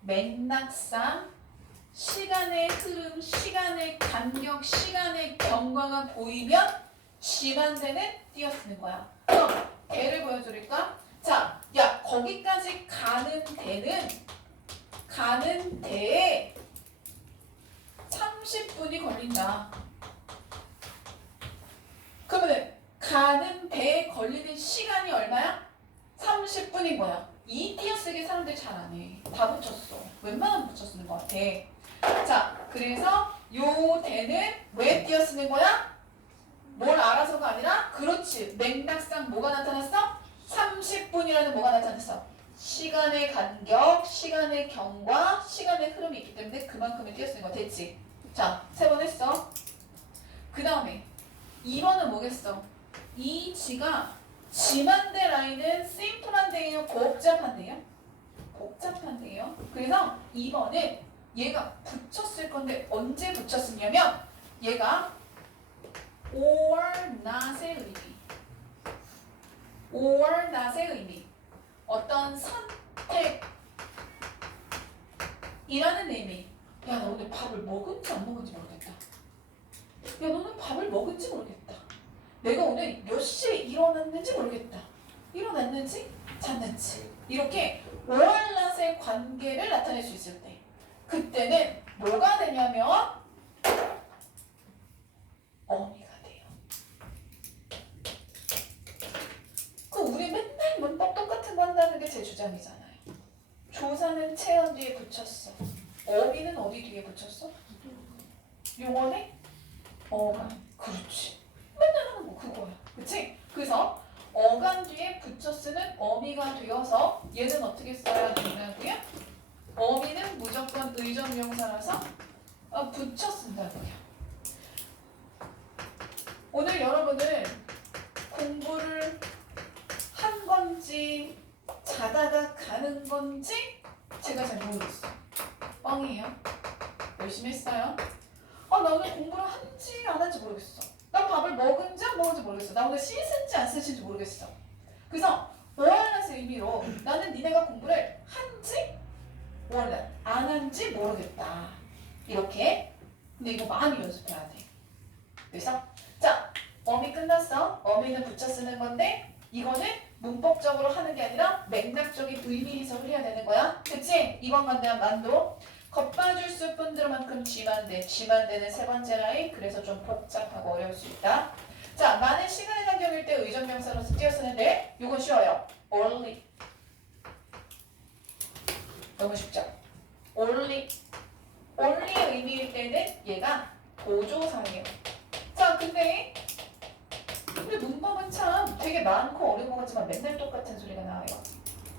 맥락상 시간의 흐름, 시간의 간격, 시간의 경과가 보이면 지만대는 띄어쓰는 거야. 그럼 대를 보여드릴까? 자, 야, 거기까지 가는 대에 30분이 걸린다. 그러면 가는 대에 걸리는 시간이 얼마야? 30분인 거야. 이 띄어쓰기 사람들이 잘 안 해. 다 붙였어. 웬만하면 붙여쓰는 것 같아. 자, 그래서 요 대는 왜 띄어쓰는 거야? 뭘 알아서가 아니라 그렇지. 맥락상 뭐가 나타났어? 30분이라는 뭐가 나타났어? 시간의 간격, 시간의 경과, 시간의 흐름이 있기 때문에 그만큼을 띄어쓰는 거 됐지? 자, 3번 했어. 그 다음에 2번은 뭐겠어? 이 지가 지만대 라인은 심플한데요? 복잡한데요? 복잡한데요? 그래서 2번은 얘가 붙였을 건데 언제 붙였으냐면 얘가 or not의 의미 or not의 의미 어떤 선택이라는 의미. 야, 너 오늘 밥을 먹은지 안 먹은지 모르겠다. 야, 너는 밥을 먹은지 모르겠다. 내가 오늘 몇 시에 일어났는지 모르겠다. 일어났는지 잤는지 이렇게 or not의 관계를 나타낼 수 있을 때 그때는 뭐가 되냐면 어미가 돼요. 그 우리 맨날 문법 똑같은 거 한다는 게 제 주장이잖아요. 조사는 체언 뒤에 붙였어. 어미는 어디 뒤에 붙였어? 용언에 어가. 그렇지. 맨날 하는 거 그치? 그래서 어감 뒤에 붙여 쓰는 어미가 되어서 얘는 어떻게 써야 되냐고요? 어미는 무조건 의존명사라서 붙여 쓴다고요. 오늘 여러분은 공부를 한 건지 자다가 가는 건지 제가 잘 모르겠어요. 뻥이에요. 열심히 했어요. 나는 공부를 한지 안 한지 모르겠어. 나 밥을 먹은지 안 먹은지 모르겠어. 나 오늘 씻은지 안 씻은지 모르겠어. 그래서 오해라는 의미로 나는 니네가 공부를 한지 원래 안 한지 모르겠다. 이렇게. 근데 이거 많이 연습해야 돼. 그래서 자, 어미 끝났어. 어미는 붙여 쓰는 건데 이거는 문법적으로 하는 게 아니라 맥락적인 의미 해석을 해야 되는 거야. 그치? 2번만 대한 만도. 겉봐줄 수 뿐들만큼 쥐만대. 쥐만대는 세 번째 라인. 그래서 좀 복잡하고 어려울 수 있다. 자, 많은 시간의 간격일 때 의존명사로서 띄어 쓰는데 이건 쉬워요. only. 너무 쉽죠? only의 의미일 때는 얘가 보조사예요. 자, 근데 우리 문법은 참 되게 많고 어려운 것 같지만 맨날 똑같은 소리가 나와요.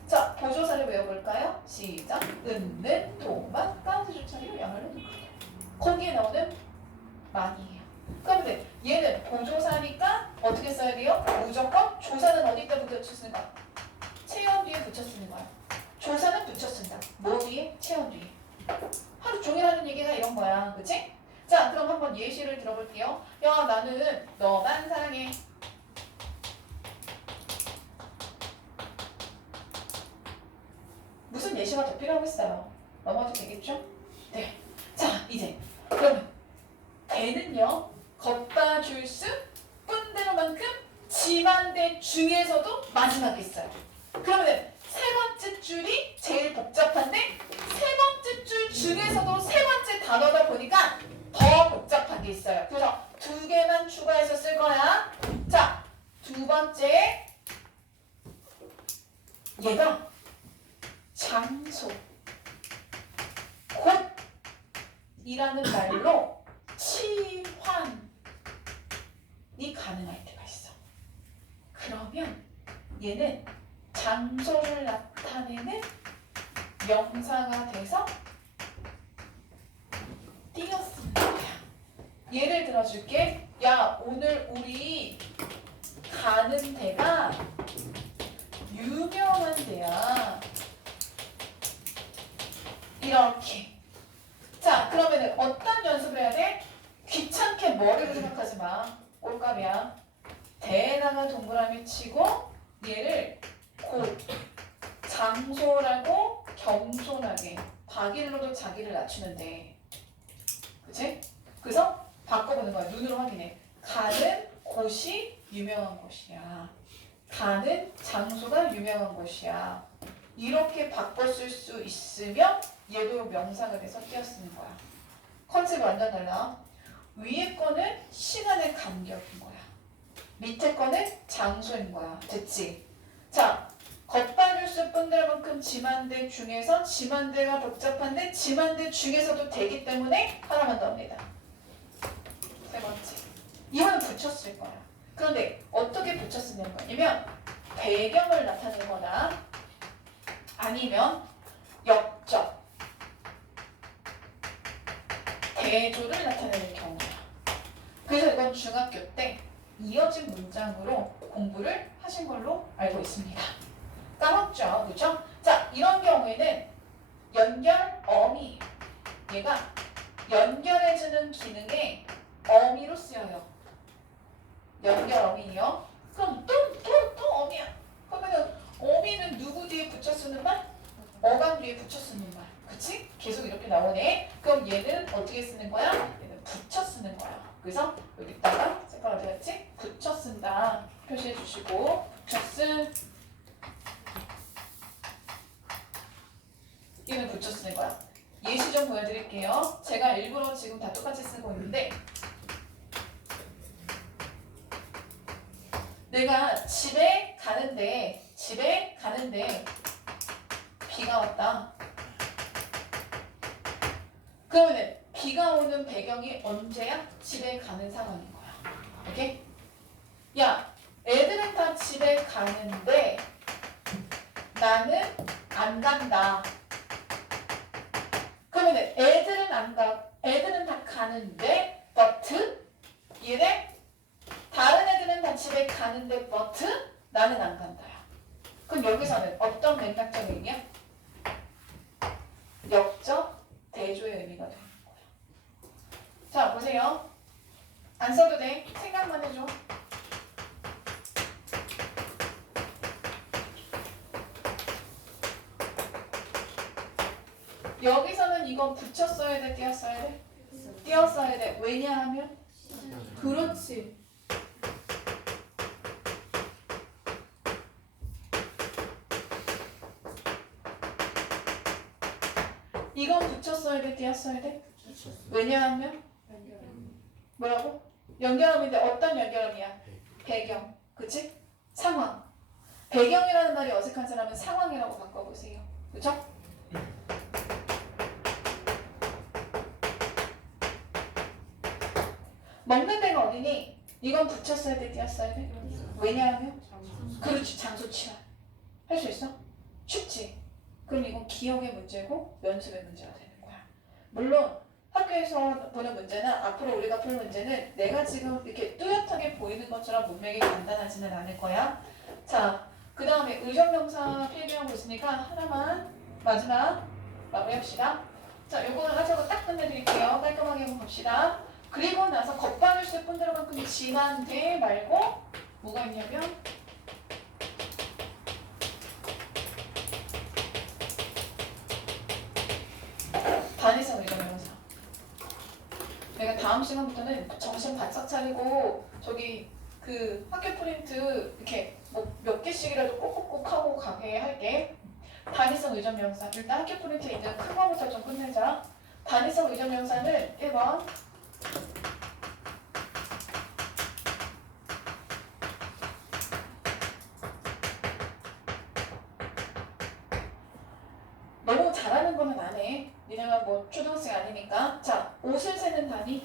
자, 보조사를 외워볼까요? 시작. 은는, 도만, 가운데줄 처리로 양을 넣는 거예요. 거기에 나오는 많이에요. 그런데 얘는 보조사니까 어떻게 써야 돼요? 무조건 조사는 어디다 붙여 쓰는가? 체험 뒤에 붙여 쓰는 거야. 조사는 붙여 쓴다. 뭐 뒤에? 체험 뒤에. 하루 종일 하는 얘기가 이런 거야. 그치? 자, 그럼 한번 예시를 들어볼게요. 야, 나는 너만 사랑해. 무슨 예시가 더 필요하겠어요? 넘어도 되겠죠? 네. 자, 이제 그러면 대는요. 겉봐줄 수 뿐대로만큼 지만대 중에서도 마지막에 있어요. 그러면 세 번째 줄이 제일 복잡한데 세 번째 줄 중에서도 세 번째 단어다 보니까 더 복잡한 게 있어요. 그래서 두 개만 추가해서 쓸 거야. 자, 두 번째 얘가 장소, 곳이라는 말로 치환이 가능할 때가 있어. 그러면 얘는 장소를 나타내는 명사가 돼서 띄어 쓰는 거야. 예를 들어줄게. 야, 오늘 우리 가는 데가 유명한 데야. 이렇게. 자, 그러면은 어떤 연습을 해야 돼? 귀찮게 머리로 생각하지 마. 꼴값이야. 대에다가 동그라미 치고 얘를 곳, 장소라고 겸손하게 박일로도 자기를 낮추는데, 그치? 그래서 바꿔보는 거야. 눈으로 확인해. 가는 곳이 유명한 곳이야. 가는 장소가 유명한 곳이야. 이렇게 바꿔 쓸 수 있으면 얘도 명사가 돼서 띄어 쓰는 거야. 컨셉이 완전 달라. 위에 거는 시간의 간격인 거야. 밑에 거는 장소인 거야. 됐지? 자, 겉봐줄 수 뿐들만큼 지만대 중에서 지만대가 복잡한데 지만대 중에서도 되기 때문에 하나만 더 합니다. 세 번째. 이거는 붙였을 거야. 그런데 어떻게 붙였으면 거냐면 배경을 나타내는 거나 아니면 역적, 대조를 나타내는 경우야. 그래서 이건 중학교 때 이어진 문장으로 공부를 하신 걸로 알고 있습니다. 까먹죠? 그렇죠? 자, 이런 경우에는 연결 어미, 얘가 연결해주는 기능에 어미로 쓰여요. 연결 어미요. 그럼 또 어미야. 그러면은 어미는 누구 뒤에 붙여 쓰는 말? 어감 뒤에 붙여 쓰는 말. 그치? 계속 이렇게 나오네. 그럼 얘는 어떻게 쓰는 거야? 얘는 붙여 쓰는 거야. 그래서 여기다가 색깔 어디 갔지? 붙여 쓴다. 표시해 주시고 붙여 쓴 얘는 붙여 쓰는 거야. 예시 좀 보여드릴게요. 제가 일부러 지금 다 똑같이 쓰고 있는데 내가 집에 가는데 비가 왔다. 그러면 비가 오는 배경이 언제야? 집에 가는 상황인 거야. 오케이? 야, 애들은 다 집에 가는데 나는 안 간다. 그러면 애들은 다 가는데 but 얘네 다른 애들은 다 집에 가는데 but 나는 안 간다야. 그럼 여기서는 어떤 맥락적 의미야? 역적 대조의 의미가 되는 거야. 자 보세요. 안 써도 돼. 생각만 해줘. 여기서는 이건 붙였어야 돼, 띄었어야 돼? 띄었어야 돼. 왜냐하면 그렇지. 이건 붙였어야 돼, 띄었어야 돼? 왜냐하면 뭐라고? 연결함인데 어떤 연결함이야? 배경, 그치? 상황. 배경이라는 말이 어색한 사람은 상황이라고 바꿔보세요. 그쵸? 먹는 데가 어디니? 이건 붙였어야 돼, 띄었어야 돼? 왜냐하면 그렇지, 장소 치환. 할 수 있어? 쉽지? 그럼 이건 기억의 문제고 연습의 문제가 되는 거야. 물론 학교에서 보는 문제는 앞으로 우리가 풀 문제는 내가 지금 이렇게 뚜렷하게 보이는 것처럼 문맥이 간단하지는 않을 거야. 자, 그 다음에 의정명사 필기하고 있으니까 하나만 마지막 마무리합시다. 자, 요거는 하자고 딱 끝내드릴게요. 깔끔하게 한번 봅시다. 그리고 나서 겉바늘 쓸 분들만큼 지만 돼 말고 뭐가 있냐면 단위성 의정명사. 내가 다음 시간부터는 정신 바짝 차리고 저기 그 학교 프린트 이렇게 뭐 몇 개씩이라도 꼭꼭꼭 하고 가게 할게. 단위성 의정명사. 일단 학교 프린트에 있는 큰 거부터 좀 끝내자. 단위성 의정명사는 1번 너무 잘하는 거는 안 해. 니네가 뭐 초등학생 아니니까. 자, 옷을 세는 단위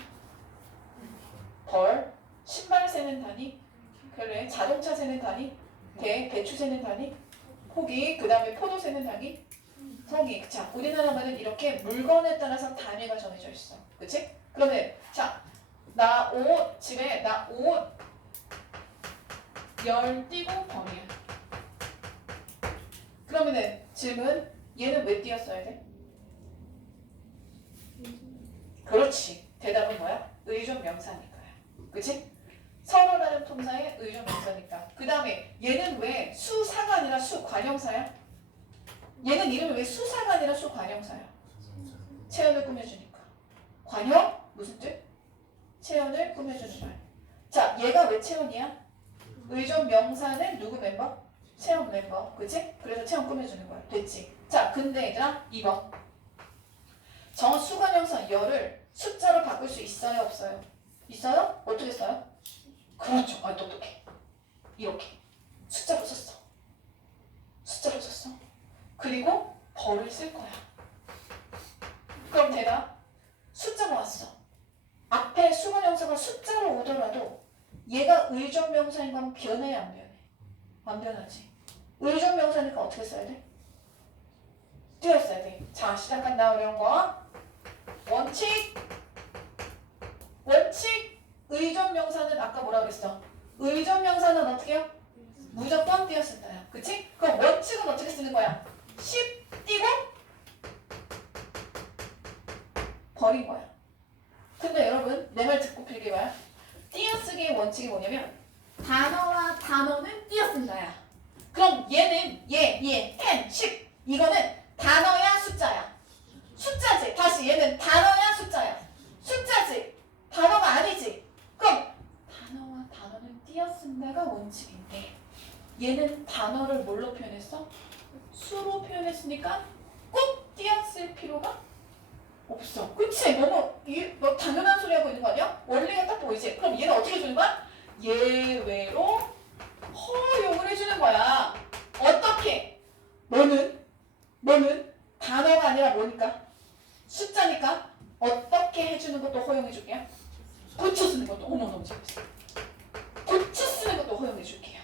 벌, 신발 세는 단위 그래, 자동차 세는 단위 배추 세는 단위 포기, 그 다음에 포도 세는 단위 성이. 자, 우리나라 말은 이렇게 물건에 따라서 단위가 정해져 있어. 그치? 그러면 자, 나 옷 집에 나 옷 열 띄고 벌이야. 그러면은 질문 얘는 왜 띄었어야 돼? 그렇지. 대답은 뭐야? 의존 명사니까요. 그치? 서로 다른 품사의 의존 명사니까. 그 다음에 얘는 왜 수사가 아니라 수관형사야? 얘는 이름이 왜 수사가 아니라 수관형사야? 체온을 꾸며주니까. 관형? 무슨 뜻? 체온을 꾸며주는 말. 자, 얘가 왜 체온이야? 의존 명사는 누구 멤버? 체온 멤버. 그치? 그래서 체온 꾸며주는 거야. 됐지? 자, 근데 얘들아 2번. 정수관형사 열을 숫자로 바꿀 수 있어요? 없어요? 있어요? 어떻게 써요? 그렇죠. 아, 똑똑해. 이렇게. 숫자로 썼어. 숫자로 썼어. 그리고 벌을 쓸 거야. 그럼 대답. 숫자가 왔어. 앞에 수관형사가 숫자로 오더라도 얘가 의존명사인 건 변해 안 변해? 안 변하지. 의존명사니까 어떻게 써야 돼? 띄웠어야 돼. 자, 시작한다. 어려운 거. 원칙. 의존명사는 아까 뭐라 그랬어? 의존명사는 어떻게 해요? 무조건 띄어 쓴다야. 그치? 그럼 원칙은 어떻게 쓰는 거야? 10 띄고 버린 거야. 근데 여러분 내 말 듣고 필기 봐요. 띄어쓰기의 원칙이 뭐냐면 단어와 단어는 띄어쓴다야. 그럼 얘는 펜, 10 이거는 단어야 숫자야? 숫자지. 다시 얘는 단어야 숫자야? 숫자지. 단어가 아니지. 그럼 단어와 단어는 띄어쓴다가 원칙인데 얘는 단어를 뭘로 표현했어? 수로 표현했으니까 꼭 띄어쓸 필요가 없어. 그치? 너무 너 당연한 소리 하고 있는 거 아니야? 원리가 딱 보이지? 그럼 얘는 어떻게 해주는 거야? 예외로 허용을 해주는 거야. 어떻게? 너는 단어가 아니라 뭐니까? 숫자니까 어떻게 해주는 것도 허용해 줄게요? 고쳐 쓰는 것도. 어머 너무 잘했어. 고쳐 쓰는 것도 허용해 줄게요.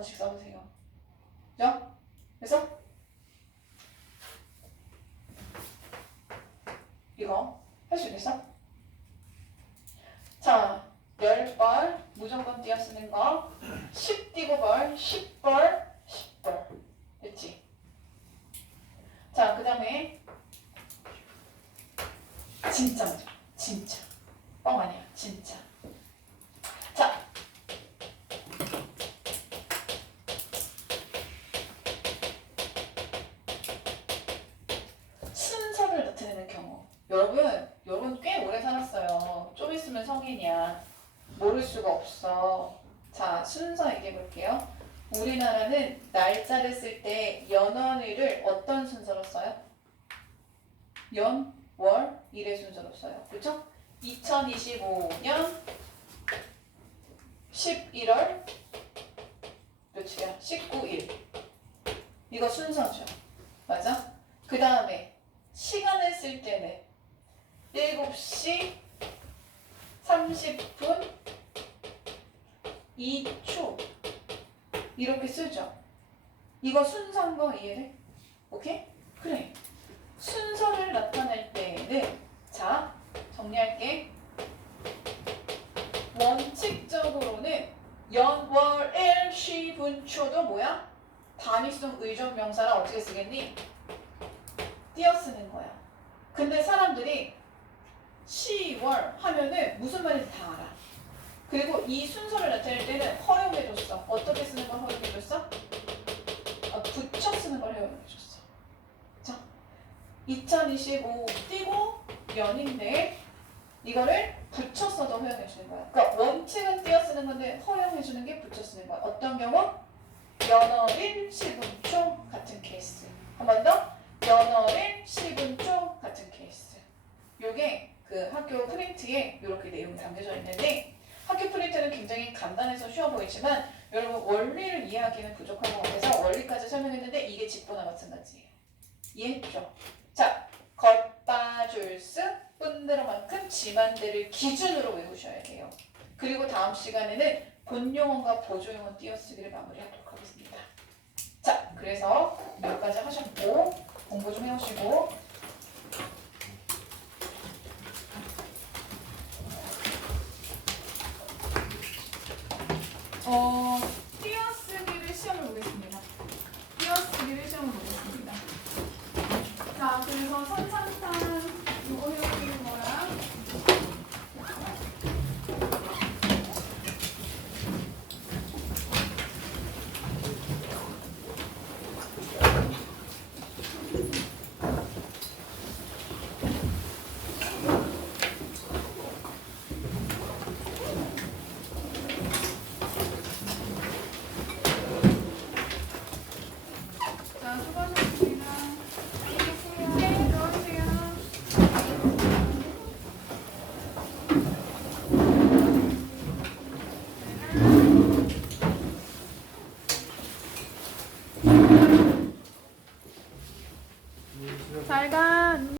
번씩 써보세요. 그죠? 그래서 이거 할 수 있겠어? 자, 10벌 무조건 띄어 쓰는 거 10 띄고 벌, 10벌, 10벌 됐지? 자, 그 다음에 진짜 진짜 뻥 아니야 진짜. 자, 순서를 나타내는 경우. 여러분 꽤 오래 살았어요. 좀 있으면 성인이야. 모를 수가 없어. 자, 순서 얘기해 볼게요. 우리나라는 날짜를 쓸 때 연원일을 어떤 순서로 써요? 연, 월, 일의 순서로 써요. 그렇죠? 2025년 11월 며칠이야? 19일. 이거 순서죠. 맞아? 그 다음에 시간을 쓸 때는 7시 30분 2초 이렇게 쓰죠. 이거 순서인 거 이해돼? 오케이? 그래. 순서를 나타낼 때에는 자, 정리할게. 원칙적으로는 연, 월, 일, 시, 분, 초도 뭐야? 단위성 의존 명사랑 어떻게 쓰겠니? 띄어 쓰는 거야. 근데 사람들이 시, 월 하면은 무슨 말인지 다 알아. 그리고 이 순서를 나타낼 때는 허용해줬어. 어떻게 쓰는 걸 허용해줬어? 붙여 쓰는 걸 허용해줬어. 자, 2025 띄고 연인데 이거를 붙여 써도 허용해주는 거야. 그러니까 원칙은 띄어 쓰는 건데 허용해주는 게 붙여 쓰는 거야. 어떤 경우? 연어일, 시분초 같은 케이스. 한 번 더. 연어일, 시분초 같은 케이스. 요게 그 학교 프린트에 이렇게 내용이 담겨져 있는데 학교 프린트는 굉장히 간단해서 쉬워 보이지만 여러분 원리를 이해하기는 부족한 것 같아서 원리까지 설명했는데 이게 직보나 마찬가지예요. 이해했죠? 자, 겉바줄스 뿐들어만큼 지만대를 기준으로 외우셔야 돼요. 그리고 다음 시간에는 본용어과 보조용어 띄어쓰기를 마무리하도록 하겠습니다. 자, 그래서 여기까지 하셨고 공부 좀 해오시고